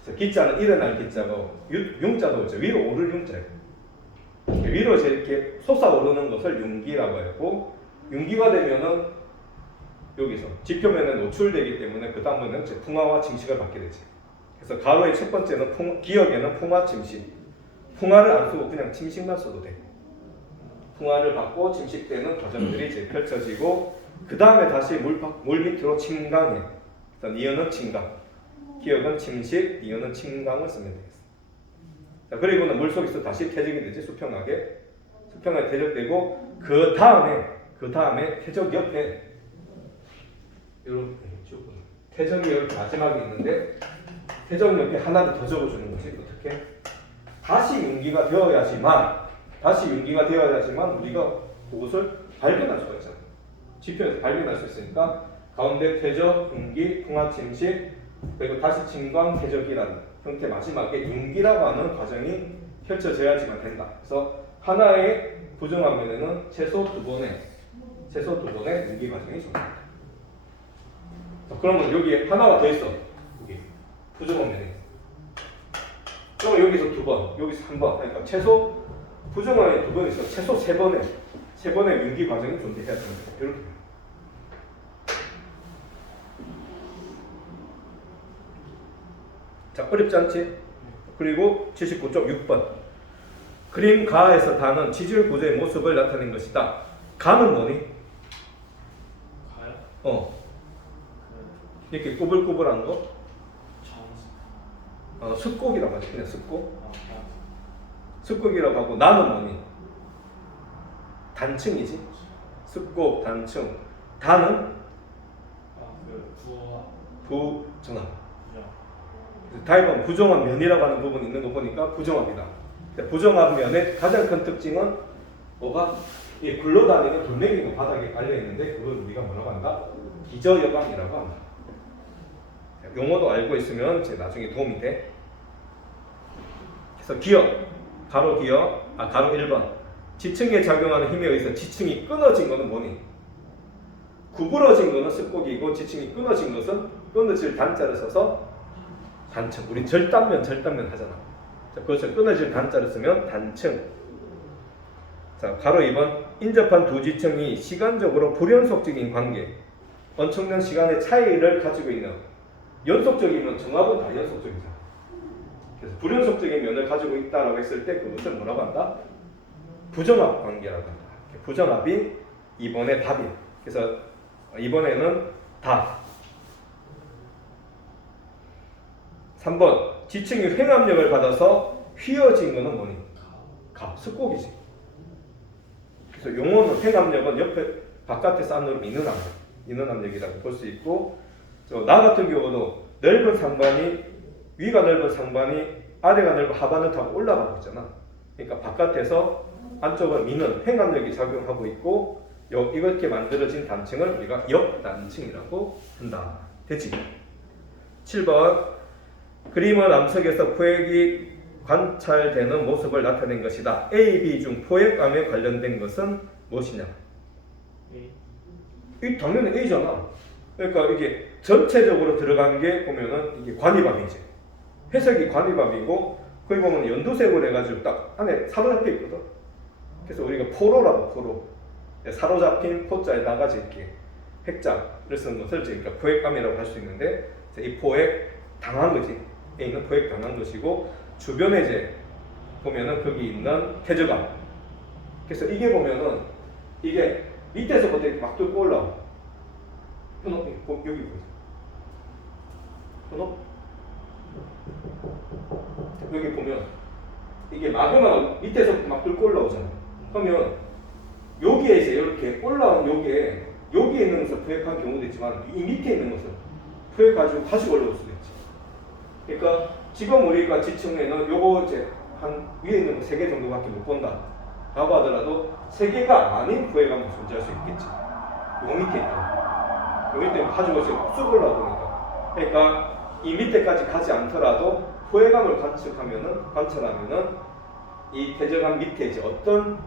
그래서 기자는 일어날 기자고 용자도 이제 위로 오를 용자예요. 위로 이렇게 솟아오르는 것을 용기라고 했고, 용기가 되면은 여기서 지표면에 노출되기 때문에 그 다음은 이제 풍화와 침식을 받게 되지. 그래서 가로의 첫 번째는 기역에는 풍화, 침식. 풍화를 안 쓰고 그냥 침식만 써도 돼. 풍화를 받고 침식되는 과정들이 이제 펼쳐지고 그 다음에 다시 물 밑으로 침강해. 니은은 침강, 기역은 침식, 니은은 침강을 쓰면 되겠어. 자, 그리고는 물 속에서 다시 퇴적이 되지. 수평하게 퇴적되고 그 다음에 퇴적 옆에 이렇게 퇴적이 이렇게 마지막에 있는데 퇴적 옆에 하나를 더 적어주는 거지. 어떻게? 다시 용기가 되어야지만 우리가 그것을 발견할 수가 있잖아요. 지표에서 발견할 수 있으니까 가운데 퇴적, 용기, 풍화, 침식, 그리고 다시 침강, 퇴적이라는 형태 마지막에 용기라고 하는 과정이 펼쳐져야지만 된다. 그래서 하나의 부정화면에는 최소 두 번의 용기 과정이 존재한다. 그러면 여기에 하나가 더 있어. 여기 부정화면에. 그럼 여기서 두 번, 여기서 한 번. 그러니까 최소 부정화에 두 번 있어. 최소 세 번의 용기 과정이 존재해야 됩니다. 이렇게. 자, 어렵지 않지? 그리고 79.6번. 그림 가에서 다는 지질 구조의 모습을 나타낸 것이다. 가는 뭐니? 가요? 이렇게 꾸불꾸불한 거? 정. 습곡이라고 하지. 그냥 습곡. 습곡이라고 하고 나는 뭐니? 단층이지. 습곡, 단층. 단은? 부정합. 다이번 부정합 면이라고 하는 부분이 있는 거 보니까 부정합이다. 부정합 면의 가장 큰 특징은 뭐가? 이 굴러다니는 돌멩이가 바닥에 깔려 있는데 그걸 우리가 뭐라고 한다? 기저여광이라고 한다. 용어도 알고 있으면 이제 나중에 도움이 돼. 그래서 가로 1번. 지층에 작용하는 힘에 의해서 지층이 끊어진 것은 뭐니? 구부러진 것은 습곡이고 지층이 끊어진 것은 끊어질 단자를 써서 단층. 우리 절단면 하잖아. 자, 그것을 끊어질 단자를 쓰면 단층. 자, 가로 2번. 인접한 두 지층이 시간적으로 불연속적인 관계, 엄청난 시간의 차이를 가지고 있는, 연속적이면 정합은 다 연속적이잖아. 그래서 불연속적인 면을 가지고 있다라고 했을 때 그것을 뭐라고 한다? 부정합 관계라고 한다. 부정합이 이번에 답이. 그래서 이번에는 답. 3번. 지층이 횡압력을 받아서 휘어진 것은 뭐니? 습곡이지. 그래서 용어는 횡압력은 옆에 바깥에서 안으로 미는 압력이라고 볼 수 있고, 나 같은 경우도 넓은 상반이, 위가 넓은 상반이 아래가 넓은 하반을 타고 올라가고 있잖아. 그러니까 바깥에서 안쪽을 미는 횡압력이 작용하고 있고, 이렇게 만들어진 단층을 우리가 역단층이라고 한다. 되지? 7번. 그림은 암석에서 포획이 관찰되는 모습을 나타낸 것이다. A, B 중 포획암에 관련된 것은 무엇이냐? 이 당연히 A잖아. 그러니까 이게 전체적으로 들어간 게 보면은 이게 관이밥이지. 해석이 관이밥이고, 거기 보면 연두색으로 해가지고 딱 안에 사로잡혀 있거든. 그래서 우리가 포로. 사로잡힌 포자에다가 이렇게 핵자를 쓰는 것을 그러니까 포획암이라고 할 수 있는데, 이 포획 당한 거지. A는 포획 당한 것이고 주변에 이제 보면은 거기 있는 태저감. 그래서 이게 보면은 이게 밑에서부터 이렇게 막 뚫고 올라와. 여기 보이죠? 여기 보면 이게 마그마가 밑에서부터 막 뚫고 올라오잖아. 그러면 여기에 이제 이렇게 올라온 여기에 있는 것을 포획한 경우도 있지만 이 밑에 있는 것을 포획가지고 다시 올라올 수도 있지. 그러니까 지금 우리가 지층에는 요거 이제 한 위에 있는 거 3개 정도밖에 못 본다 라고 하더라도 3개가 아닌 포획감이 존재할 수 있겠지. 요 밑에 있다. 요 밑에 가지고 지금 쑥 올라오니까. 그러니까 이 밑에까지 가지 않더라도 포획감을 관찰하면은 이 대적암 밑에 이제 어떤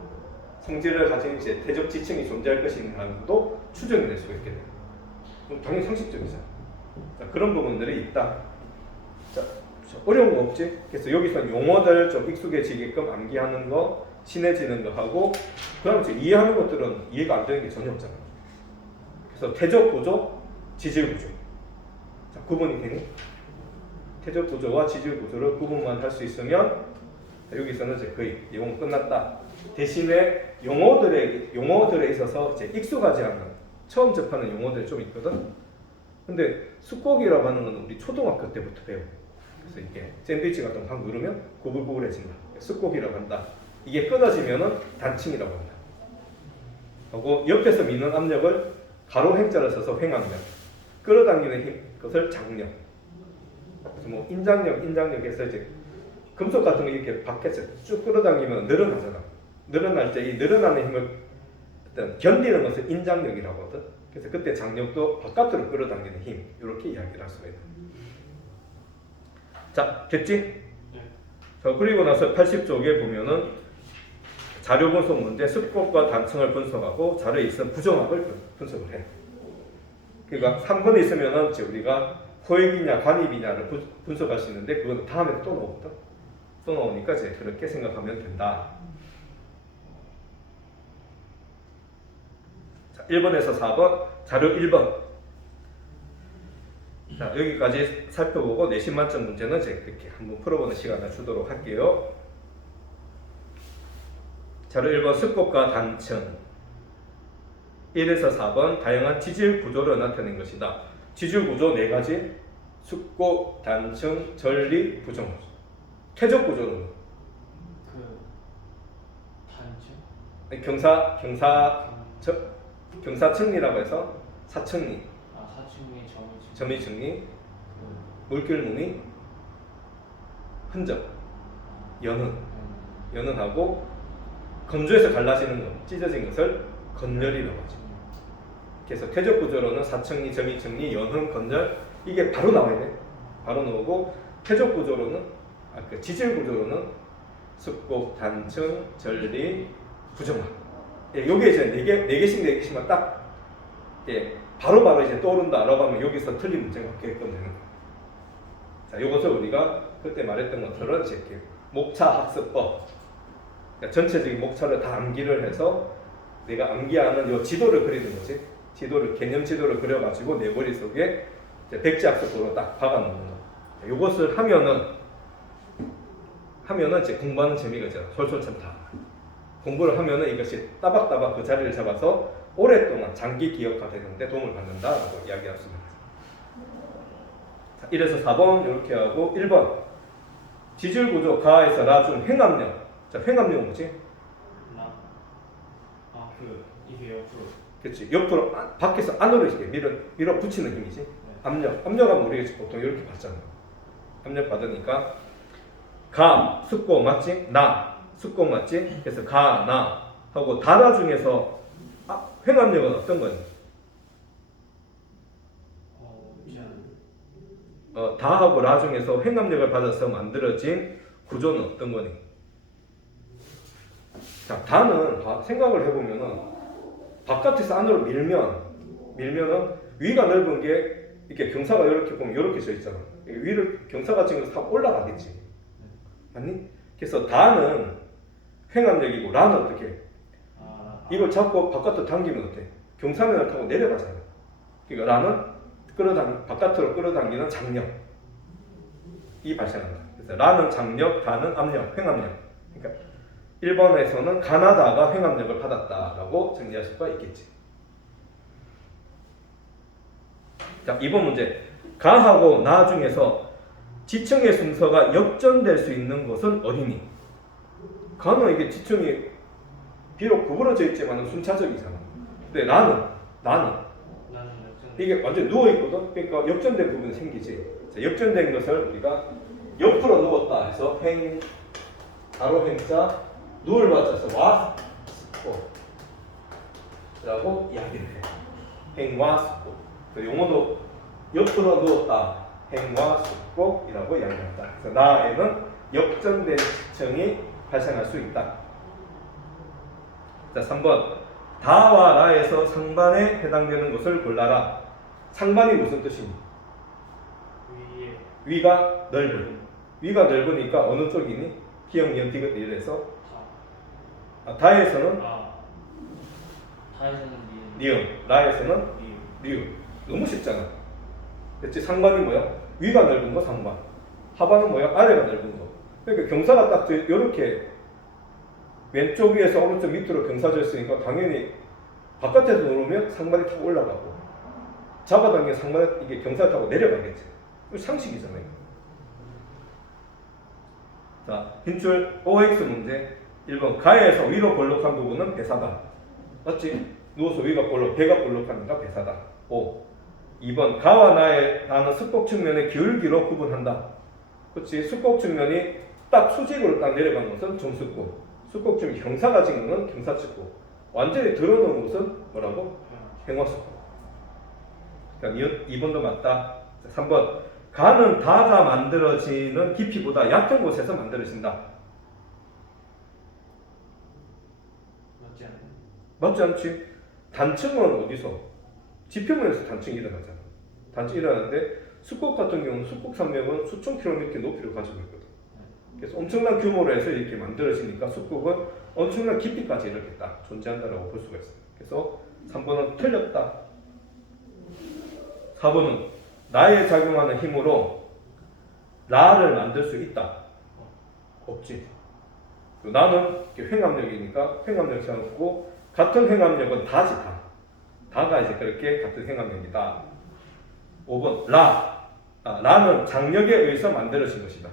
성질을 가진 이제 대적 지층이 존재할 것인가는 것도 추정이 될 수가 있게 돼요. 당연히 상식적이잖아. 자, 그런 부분들이 있다. 자, 어려운 거 없지? 그래서 여기서 용어들 좀 익숙해지게끔 암기하는 거, 친해지는 거 하고, 그 다음에 이제 이해하는 것들은 이해가 안 되는 게 전혀 없잖아. 그래서 태적 구조, 지질 구조. 자, 구분이 되니? 태적 구조와 지질 구조를 구분만 할 수 있으면 여기서는 이제 거의 내용 끝났다. 대신에 용어들에 있어서 이제 익숙하지 않은 처음 접하는 용어들이 좀 있거든. 근데 숫곡이라고 하는 건 우리 초등학교 때부터 배워. 그래서 이게 샌드위치 같은 거 한 누르면 구불구불해진다. 숫곡이라고 한다. 이게 끊어지면은 단층이라고 한다. 하고 옆에서 미는 압력을 가로 행자를 써서 횡압력, 끌어당기는 힘, 그것을 장력. 그래서 뭐 인장력에서 이제 금속 같은 거 이렇게 밖에서 쭉 끌어당기면 늘어나잖아. 늘어날 때 이 늘어나는 힘을 일단 견디는 것을 인장력이라고 하거든. 그래서 그때 장력도 바깥으로 끌어당기는 힘, 이렇게 이야기를 할 수가 있다. 자, 됐지? 네. 자, 그리고 나서 80쪽에 보면은 자료 분석 문제, 습곡과 단층을 분석하고 자료에 있는 부정합을 분석을 해. 그러니까 3번에 있으면은 이제 우리가 포획이냐 관입이냐를 분석할 수 있는데 그건 다음에 또 나오거든. 또 나오니까 이제 그렇게 생각하면 된다. 자, 1번에서 4번, 자료 1번. 자, 여기까지 살펴보고 내신 만점 문제는 이제 이렇게 한번 풀어보는 시간을 주도록 할게요. 자료 1번 습곡과 단층. 1에서 4번 다양한 지질 구조를 나타낸 것이다. 지질 구조 4가지. 습곡, 단층, 전리, 부정. 태적 구조는 단층? 경사층리라고 해서 사층리, 사층리, 점이층리, 물결무늬, 흔적, 연흔하고 건조해서 갈라지는 것, 찢어진 것을 건열이라고 하죠. 그래서 태적 구조로는 사층리, 점이층리, 연흔, 건열 이게 바로 나와야 돼. 바로 나오고 태적 구조로는 지질 구조로는 습곡, 단층, 전리, 부정합. 예, 요게 이제 4개씩만 딱 바로 이제 떠오른다라고 하면 여기서 틀린 문제가 없게끔 되는 거예요. 자, 이것을 우리가 그때 말했던 것처럼 이제 이렇게 목차 학습법. 그러니까 전체적인 목차를 다 암기를 해서 내가 암기하는 요 지도를 그리는 거지. 개념 지도를 그려가지고 내 머릿속에 백지 학습법으로 딱 박아놓는 거. 요것을 하면은 이제 공부하는 재미가 있잖아. 솔솔찬타. 공부를 하면은 이것이 따박따박 그 자리를 잡아서 오랫동안 장기 기억화 되는데 도움을 받는다라고 이야기했습니다. 자, 1에서 4번 이렇게 하고 1번 지질 구조 가에서 라중 횡압력. 자, 횡압력은 뭐지? 이게 옆으로. 그렇지. 옆으로 밖에서 안으로 이렇게 밀어 붙이는 힘이지. 압력하면 우리가 보통 이렇게 받잖아. 압력 받으니까 가 습곡 맞지? 나 습곡 맞지? 그래서 가 나 하고 다라 중에서 횡압력은 어떤 거니? 다하고 라 중에서 횡압력을 받아서 만들어진 구조는 어떤 거니? 자, 다는 생각을 해보면은 바깥에서 안으로 밀면은 위가 넓은 게 이렇게 경사가 이렇게 보면 이렇게 져 있잖아. 위를 경사가 지금 다 올라가겠지. 맞니? 그래서 다는 횡압력이고 라는 어떻게? 이걸 잡고 바깥으로 당기면 어때? 경사면을 타고 내려가잖아. 그러니까 라는 바깥으로 끌어당기는 장력. 이 발생한다. 그래서 라는 장력, 다는 압력, 횡압력. 그러니까 1번에서는 가나다가 횡압력을 받았다라고 정리할 수가 있겠지. 자, 2번 문제. 가하고 나 중에서 지층의 순서가 역전될 수 있는 것은 어디니? 가는 이게 지층이 비록 구부러져 있지만 순차적이잖아. 근데 나는 나는 역전. 이게 완전 누워 있거든. 그러니까 역전된 부분이 생기지. 자, 역전된 것을 우리가 옆으로 누웠다 해서 바로 횡자 누울 맞춰서 와 라고 이야기를 해. 행와 숙곡. 그 용어도 옆으로 누웠다. 행와 숙곡이라고 이야기한다. 그래서 나에는 역전된 지층이 발생할 수 있다. 자, 3번. 다와 라에서 상반에 해당되는 것을 골라라. 상반이 무슨 뜻이니? 위에. 위가 넓은. 위가 넓으니까 어느 쪽이니? 기역, 니은, 디귿 이래서 다에서는 다에서는 니은, 라에서는 리을. 너무 쉽잖아. 그치? 상반이 뭐야? 위가 넓은 거 상반. 하반은 뭐야? 아래가 넓은 거. 그러니까 경사가 딱 이렇게 왼쪽 위에서 오른쪽 밑으로 경사졌으니까 당연히 바깥에서 누르면 상반이 타고 올라가고 잡아당기면 상반에 이게 경사 타고 내려가겠지. 이거 상식이잖아요. 자, 빈줄 OX 문제 1번. 가에서 위로 볼록한 부분은 배사다. 맞지? 누워서 위가 볼록, 배가 볼록하니까 배사다. 5. 2번. 가와 나는 숙곡 측면의 기울기로 구분한다. 그렇지? 숙곡 측면이 딱 수직으로 딱 내려간 것은 정숙곡. 숙곡 측면 경사가 진 것은 경사측곡. 완전히 들어놓은 것은 뭐라고? 횡화숙곡. 그러니까 2번도 맞다. 3번. 가는 다가 만들어지는 깊이보다 얕은 곳에서 만들어진다. 맞지 않나요? 맞지 않지? 단층은 어디서? 지표면에서 단층이 일어나잖아. 단층이 일어나는데 숙곡 같은 경우는 숙곡 산맥은 수천 킬로미터 높이를 가지고 있거든. 그래서 엄청난 규모로 해서 이렇게 만들어지니까 숙곡은 엄청난 깊이까지 이렇게 딱 존재한다고 볼 수가 있어요. 그래서 3번은 틀렸다. 4번은 나에 작용하는 힘으로 나를 만들 수 있다. 없지. 나는 횡압력이니까 횡압력이 없고 같은 횡압력은 다지 다. 다가 이제 그렇게 같은 횡압력이다. 5번 라는 장력에 의해서 만들어진 것이다.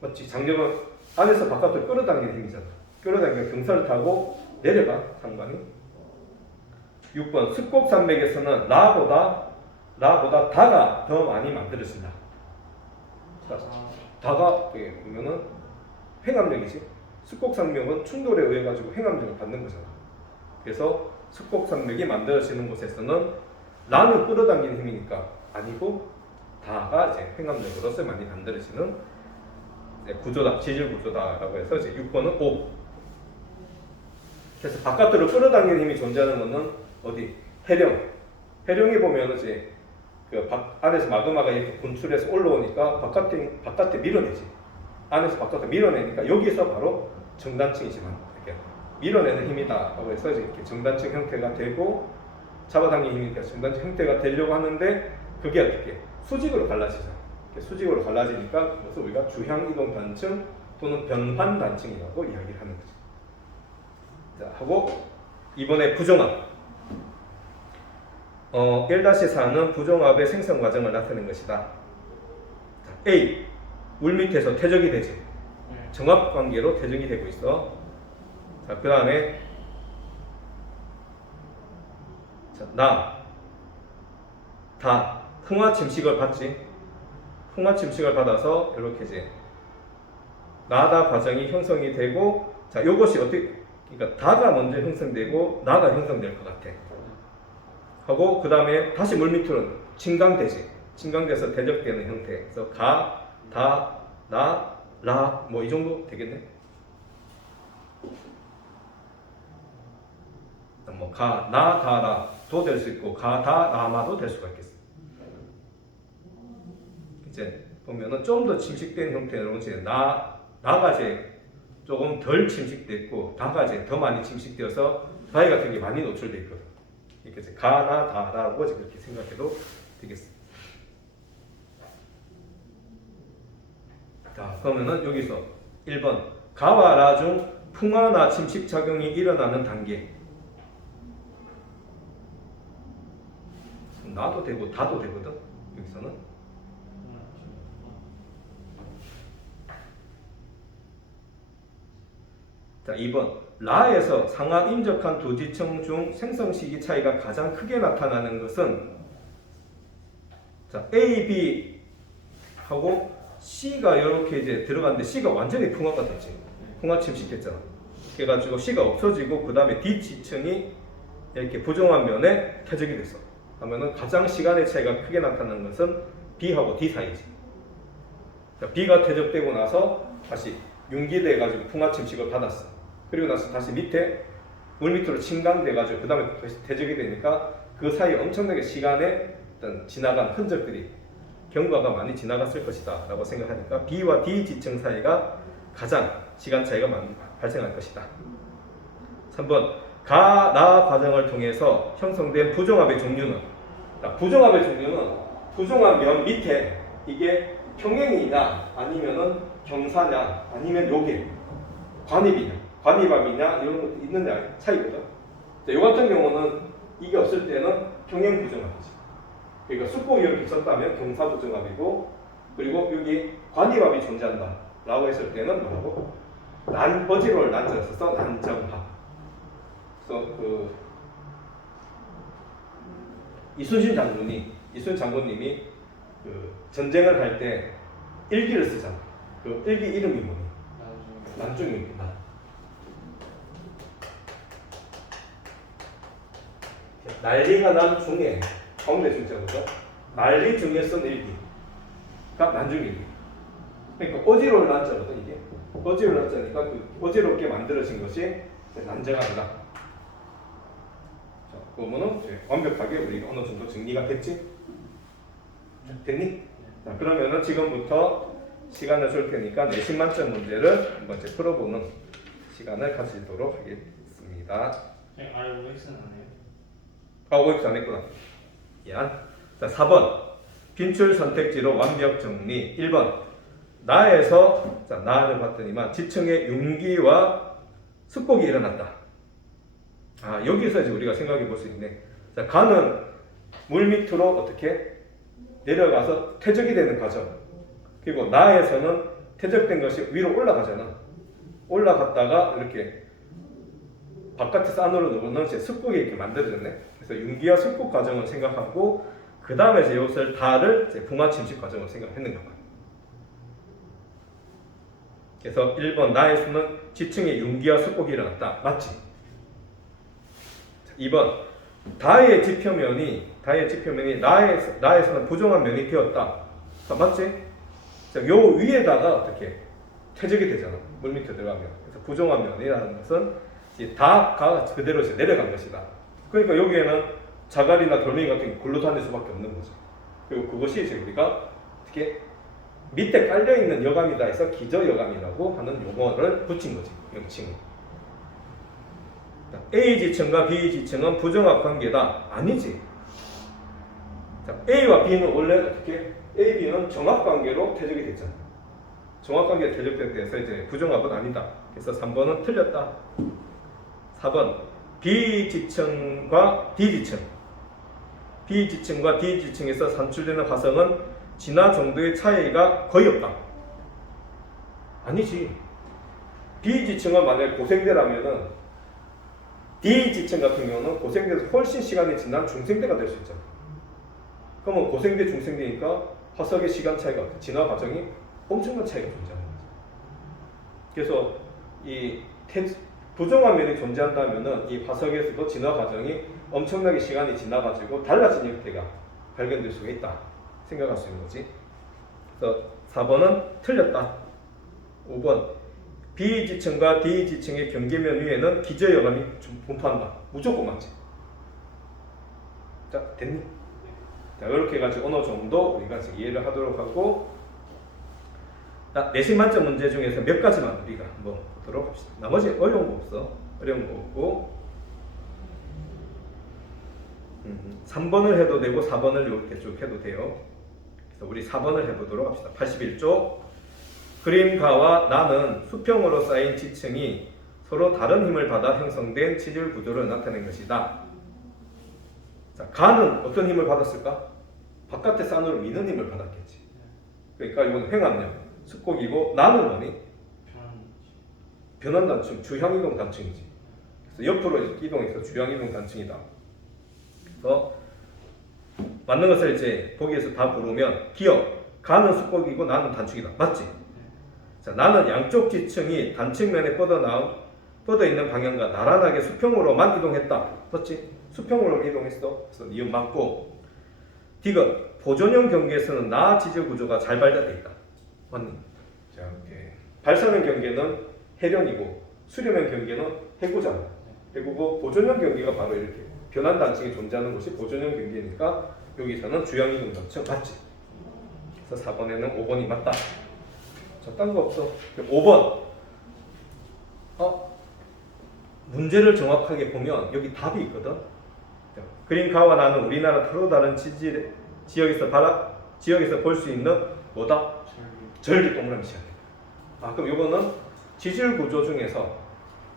맞지? 장력은 안에서 바깥으로 끌어당기는 힘이잖아. 끌어당기면 경사를 타고 내려가 상반이. 6번 숙곡산맥에서는 라보다 다가 더 많이 만들어진다. 다가 보면은 횡압력이지. 숙곡산맥은 충돌에 의해 가지고 횡압력을 받는 거잖아. 그래서 숙곡산맥이 만들어지는 곳에서는 라는 끌어당기는 힘이니까 아니고 다가 이제 횡압력으로서 많이 만들어지는 구조다, 지질 구조다라고 해서 이제 6번은 O. 그래서 바깥으로 끌어당기는 힘이 존재하는 것은 어디? 해령에 보면 이제 그 안에서 마그마가 이렇게 분출해서 올라오니까 바깥에 밀어내지. 안에서 바깥으로 밀어내니까 여기서 바로 정단층이지만 이렇게 밀어내는 힘이다라고 해서 이렇게 정단층 형태가 되고 잡아당기는 힘이니까 정단층 형태가 되려고 하는데 그게 어떻게? 수직으로 갈라지죠. 수직으로 갈라지니까 그래서 우리가 주향이동 단층 또는 변환 단층이라고 이야기를 하는 거죠. 자, 하고 이번에 부정압. 1-4는 부정압의 생성 과정을 나타낸 것이다. 자, A. 물 밑에서 퇴적이 되지. 정압 관계로 퇴적이 되고 있어. 자, 그 다음에 다 풍화 침식을 받지. 풍화 침식을 받아서 이렇게 이제 나다 과정이 형성이 되고, 자, 요것이 어떻게, 그러니까 다가 먼저 형성되고 나가 형성될 것 같아. 하고 그 다음에 다시 물 밑으로 침강되지. 침강돼서 대적되는 형태. 그래서 가, 다, 나, 라, 뭐 이 정도 되겠네. 뭐 가, 나, 다, 라도 될 수 있고 가, 다, 라마도 될 수가 있겠어. 이제 보면은 좀 더 침식된 형태로 이제 나가 이제 조금 덜 침식됐고 다가 이제 더 많이 침식되어서 바위 같은 게 많이 노출돼 있거든. 이렇게 이제 가나 다라고 그렇게 생각해도 되겠어. 자, 그러면은 여기서 1번 가와 라 중 풍화나 침식 작용이 일어나는 단계. 나도 되고 다도 되거든. 여기서는. 자, 2번 라에서 상하 인접한 두 지층 중 생성 시기 차이가 가장 크게 나타나는 것은 자, A, B 하고 C가 이렇게 이제 들어갔는데 C가 완전히 풍화가 됐지. 풍화 침식됐잖아. 그래가지고 C가 없어지고 그 다음에 D 지층이 이렇게 부정한 면에 퇴적이 됐어. 하면은 가장 시간의 차이가 크게 나타나는 것은 B하고 D 사이지. 자, B가 퇴적되고 나서 다시 융기돼가지고 풍화 침식을 받았어. 그리고 나서 다시 밑에 물 밑으로 침강돼가지고 그 다음에 다시 퇴적이 되니까 그 사이에 엄청나게 시간에 어떤 지나간 흔적들이 경과가 많이 지나갔을 것이다 라고 생각하니까 B와 D 지층 사이가 가장 시간 차이가 많이 발생할 것이다. 3번 가, 나 과정을 통해서 형성된 부정합의 종류는 부정합의 종류는 부정한 면 밑에 이게 평행이냐 아니면은 경사냐 아니면 요게 관입이냐 관입합이냐 이런 것도 있느냐 차이거든. 요 같은 경우는 이게 없을 때는 평행 부정합이지. 그러니까 수법이 이렇게 있었다면 경사 부정합이고 그리고 여기 관입합이 존재한다 라고 했을 때는 뭐라고? 어지러울 난자를 써서 난정합. 그래서 이순신 장군님이 그 전쟁을 할 때 일기를 쓰잖아. 그 일기 이름이 뭐니? 난중입니다. 난리가 난 중에 가운데 중자거든. 난리 중에 쓴 일기가 난중일기. 그러니까 어지러울 난자거든 이게. 어지러울 난자니까 그 어지럽게 만들어진 것이 난정합니다. 자, 그러면은 완벽하게 우리가 어느 정도 정리가 됐지? 됐니? 자, 그러면은 지금부터 시간을 줄 테니까 내신 만점 문제를 한번 이제 풀어보는 시간을 가지도록 하겠습니다. ROX는 안 해요? OX 안 했구나. 미안. 자, 4번 빈출 선택지로 완벽 정리. 1번 나에서 자, 나를 봤더니만 지층의 융기와 습곡이 일어났다. 아, 여기서 이제 우리가 생각해 볼 수 있네. 자, 가는 물 밑으로 어떻게 내려가서 퇴적이 되는 과정. 그리고 나에서는 퇴적된 것이 위로 올라가잖아. 올라갔다가 이렇게 바깥에서 안으로 넣는 습곡이 이렇게 만들어졌네. 그래서 융기와 습곡 과정을 생각하고 그 다음에 이제 이것을 다를 풍화 침식 과정을 생각했는가 봐. 그래서 1번 나에서는 지층의 융기와 습곡이 일어났다. 맞지? 2번 다의 지표면이 나에서는 부정한 면이 되었다. 맞지? 자, 요 위에다가 어떻게 퇴적이 되잖아. 물 밑에 들어가면. 그래서 부정한 면이라는 것은 다가 그대로 이제 내려간 것이다. 그러니까 여기에는 자갈이나 돌멩이 같은 게 굴러 다닐 수밖에 없는 거죠. 그리고 그것이 이제 우리가 어떻게 밑에 깔려 있는 여감이다 해서 기저여감이라고 하는 용어를 붙인 거지. 명칭을. A 지층과 B 지층은 부정합 관계다. 아니지. 자, A와 B는 원래 어떻게? A, B는 정합 관계로 퇴적이 됐잖아. 정합 관계로 퇴적돼서 이제 부정합은 아니다. 그래서 3번은 틀렸다. 4번 B 지층과 D 지층. B 지층과 D 지층에서 산출되는 화성은 진화 정도의 차이가 거의 없다. 아니지. B 지층은 만약에 고생대라면은 D 지층 같은 경우는 고생대에서 훨씬 시간이 지난 중생대가 될 수 있잖아. 그러면 고생대, 중생대니까 화석의 시간 차이가 없다. 진화 과정이 엄청난 차이가 존재하는 거죠. 그래서 이 부정한 면이 존재한다면은 이 화석에서도 진화 과정이 엄청나게 시간이 지나가지고 달라진 형태가 발견될 수가 있다. 생각할 수 있는 거지. 그래서 4번은 틀렸다. 5번 B 지층과 D 지층의 경계면 위에는 기저여감이 분포한다. 무조건 맞지. 자, 됐니? 자, 이렇게 해가지고 어느 정도 우리가 이해를 하도록 하고 내신 만점 문제 중에서 몇 가지만 우리가 한번 보도록 합시다. 나머지 어려운 거 없어. 어려운 거 없고 3번을 해도 되고 4번을 이렇게 쭉 해도 돼요. 그래서 우리 4번을 해보도록 합시다. 81쪽 그림가와 나는 수평으로 쌓인 지층이 서로 다른 힘을 받아 형성된 지질 구조를 나타낸 것이다. 자, 가는 어떤 힘을 받았을까? 바깥에서 안으로 미는 힘을 받았겠지. 그러니까 이건 횡압력, 습곡이고 나는 뭐니? 변환 단층, 주향 이동 단층이지. 그래서 옆으로 이동해서 주향 이동 단층이다. 그래서 맞는 것을 이제 거기에서 다 고르면 기억, 가는 습곡이고 나는 단축이다. 맞지? 자, 나는 양쪽 지층이 단층면에 뻗어 있는 방향과 나란하게 수평으로만 이동했다. 맞지? 수평으로 이동했어. 그래서 이음 맞고. 디귿, 보존형 경계에서는 나 지질 구조가 잘 발달되어 있다. 맞니? 자, 이렇게 발사형 경계는 해련이고 수렴형 경계는 해구잖아. 해구고 보존형 경계가 바로 이렇게 변환 단층이 존재하는 것이 보존형 경계니까 여기서는 주향 이동 단층 맞지? 그래서 4번에는 5번이 맞다. 자, 딴 거 없어. 5번. 문제를 정확하게 보면 여기 답이 있거든. 그림가와 나는 우리나라 서로 다른 지역에서 볼 수 있는 뭐다? 전리 동그라미 쳐야 돼. 그럼 이거는 지질 구조 중에서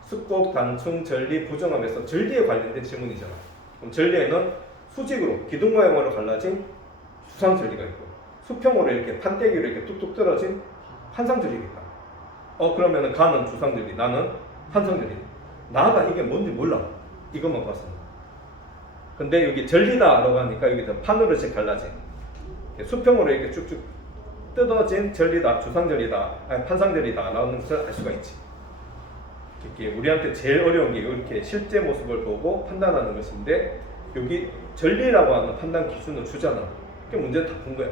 습곡, 단층, 전리, 부정함에서 전리에 관련된 질문이잖아. 그럼 전리에는 수직으로 기둥 모양으로 갈라진 수상 전리가 있고 수평으로 이렇게 판때기로 이렇게 뚝뚝 떨어진 환상 전리가 있다. 그러면은 가는 주상 전리, 나는 환상 전리. 나가 이게 뭔지 몰라. 이것만 봤어. 근데 여기 전리다라고 하니까 여기 판으로 이렇게 갈라진 수평으로 이렇게 쭉쭉 뜯어진 전리다, 주상 전리다, 판상 전리다 라는 것을 알 수가 있지. 이렇게 우리한테 제일 어려운 게 이렇게 실제 모습을 보고 판단하는 것인데 여기 전리라고 하는 판단 기준을 주잖아. 그 문제는 다 푼 거야.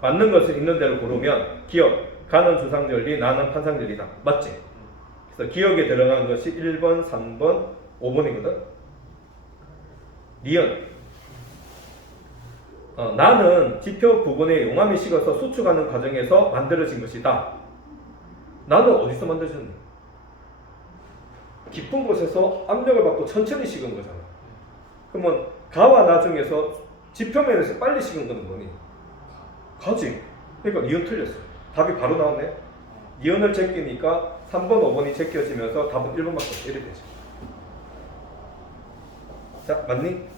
맞는 것을 있는 대로 고르면 기억, 가는 주상 전리, 나는 판상 전리다. 맞지? 그래서 기억에 들어간 것이 1번, 3번, 5번이거든. 니은. 나는 지표 부분에 용암이 식어서 수축하는 과정에서 만들어진 것이다. 나는 어디서 만들어졌니? 깊은 곳에서 압력을 받고 천천히 식은 거잖아. 그러면 가와 나 중에서 지표면에서 빨리 식은 건 뭐니? 가지. 그러니까 니은 틀렸어. 답이 바로 나왔네. 니은을 제끼니까 3번, 5번이 제껴지면서 답은 1번밖에 없어. 이렇게 되죠. 자, 맞니?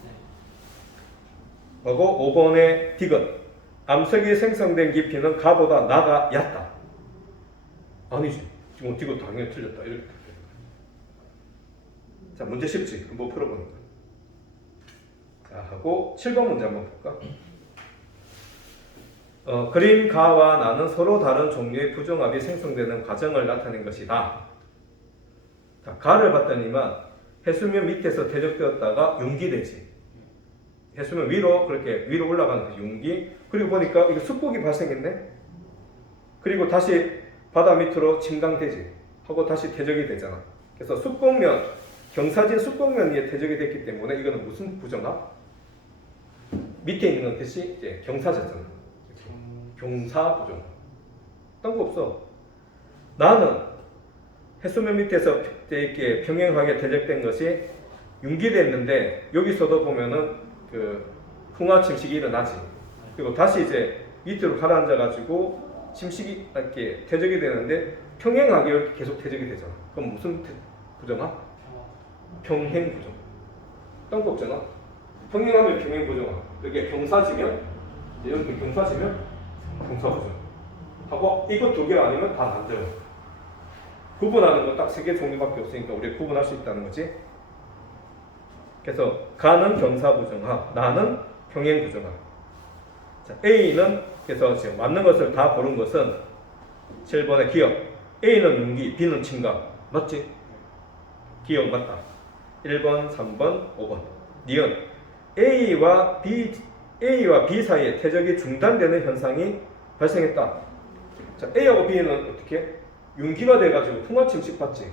하고 5번의 디귿. 암석이 생성된 깊이는 가보다 나가 얕다. 아니지. 지금 디귿 당연히 틀렸다. 이렇게 됩니다. 자, 문제 쉽지? 한번 풀어보니까. 자, 하고 7번 문제 한번 볼까? 그림 가와 나는 서로 다른 종류의 부정합이 생성되는 과정을 나타낸 것이다. 자, 가를 봤더니만 해수면 밑에서 대적되었다가 융기되지. 해수면 위로 그렇게 위로 올라가는 그 융기. 그리고 보니까 이거 습곡이 발생했네. 그리고 다시 바다 밑으로 침강되지. 하고 다시 퇴적이 되잖아. 그래서 습곡면, 경사진 습곡면 위에 퇴적이 됐기 때문에 이거는 무슨 부정합? 밑에 있는 건 대신 이제 경사졌잖아. 경사 부정. 딴 거 없어. 나는 해수면 밑에서 이렇게 평행하게 대적된 것이 융기됐는데 여기서도 보면은 그 풍화 침식이 일어나지. 그리고 다시 이제 밑으로 가라앉아가지고 침식이 이렇게 퇴적이 되는데 평행하게 이렇게 계속 퇴적이 되잖아. 그럼 무슨 부정합? 평행 부정. 딴 거 없잖아. 평행하면 평행 부정합. 이게 경사지면 이렇게 경사지면 경사부정 하고 이거 두 개 아니면 다 안 돼요. 구분하는 건 딱 세 개 종류밖에 없으니까 우리 구분할 수 있다는 거지. 그래서 가는 경사부정합, 나는 평행부정합. 자, A는 그래서 지금 맞는 것을 다 고른 것은 7번의 기억. A는 융기, B는 침강. 맞지? 기억 맞다. 1번, 3번, 5번. 니은 A와 B 사이에 퇴적이 중단되는 현상이 발생했다. 자, A하고 B는 어떻게? 융기가 돼가지고 풍화침식 받지.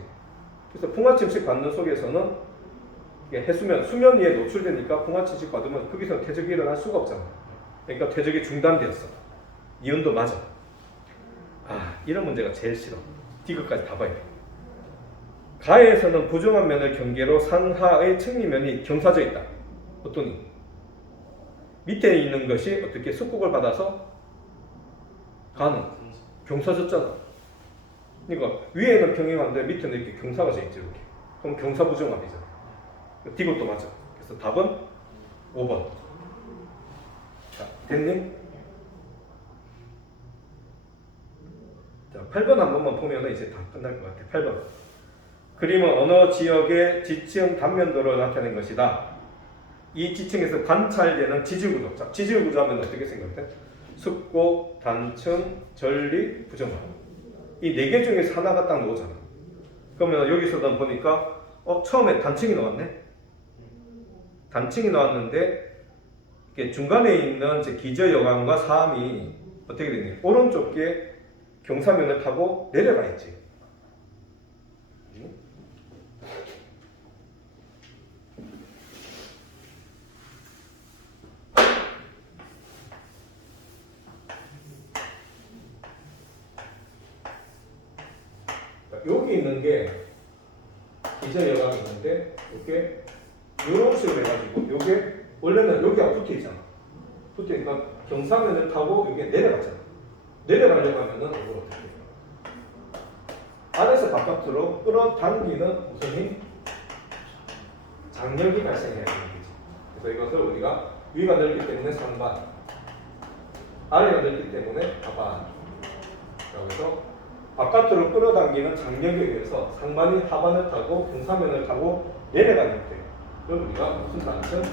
그래서 풍화침식 받는 속에서는 해수면, 수면 위에 노출되니까 풍화침식 받으면 거기서 퇴적이 일어날 수가 없잖아. 그러니까 퇴적이 중단되었어. 이온도 맞아. 이런 문제가 제일 싫어. 디귿까지 다 봐야 돼. 가에서는 부정한 면을 경계로 상하의 측리면이 경사져 있다. 어떠니? 밑에 있는 것이 어떻게 습곡을 받아서 가는 경사졌잖아. 그러니까 위에는 평행한데 밑에는 이렇게 경사가 져 있지 이렇게. 그럼 경사 부정합이잖아. 디귿도 맞아. 그래서 답은 5번. 자, 됐니? 자, 8번 한 번만 보면 이제 다 끝날 것 같아. 8번. 그림은 어느 지역의 지층 단면도를 나타낸 것이다. 이 지층에서 관찰되는 지질구조. 자, 지질구조 하면 어떻게 생각돼? 습고, 단층, 전리, 부정화. 이 네 개 중에서 하나가 딱 나오잖아. 그러면 여기서도 보니까 처음에 단층이 나왔네. 단층이 나왔는데 이게 중간에 있는 이제 기저여강과 사암이 어떻게 되냐? 오른쪽에 경사면을 타고 내려가 있지. 여기 있는 게 기저여강이 있는데 이게 이런 식으로 해가지고 요게 원래는 여기가 붙어 있잖아. 붙어 있으니까 경사면을 타고 이게 내려가잖아. 내려가려고 하면은 이걸 어떻게 해요? 안에서 바깥으로 끌어당기는 무슨 힘? 장력이 발생해야 되는 거지. 그래서 이것을 우리가 위가 넓기 때문에 상반, 아래가 넓기 때문에 하반. 그래서 바깥으로 끌어당기는 장력에 의해서 상반이 하반을 타고 경사면을 타고 내려가는 때 그걸 우리가 무슨 단층?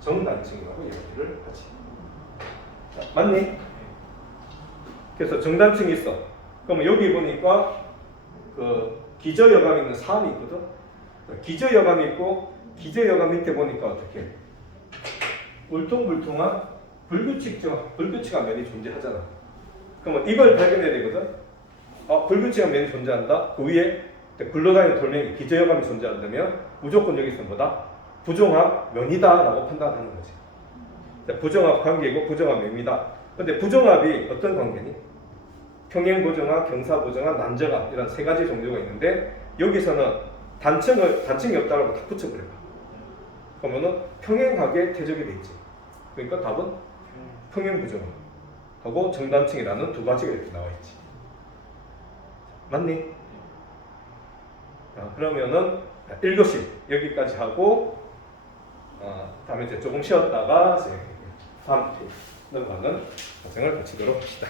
정단층이라고 얘기를 하지. 자, 맞니? 그래서 정단층이 있어. 그러면 여기 보니까 그 기저여감이 있는 사암이 있거든. 기저여감이 있고 기저여감 밑에 보니까 어떻게? 울퉁불퉁한 불규칙한 면이 존재하잖아. 그러면 이걸 발견해야 되거든. 불규칙한 면이 존재한다. 그 위에 굴러다니는 돌멩이 기저여감이 존재한다면 무조건 여기서 뭐다? 부정합 면이다라고 판단하는 거지. 부정합 관계고 부정합 면이다. 근데 부정합이 어떤 관계니? 평행 부정합, 경사 부정합, 난적합 이런 세 가지 종류가 있는데 여기서는 단층이 없다라고 다 붙여버려. 그러면은 평행하게 퇴적이 돼 있지. 그러니까 답은 평행 부정합하고 정단층이라는 두 가지가 이렇게 나와 있지. 맞니? 그러면은 1교시 여기까지 하고 다음에 이제 조금 쉬었다가 이제 다음 주 넘어가는 과정을 거치도록 합시다.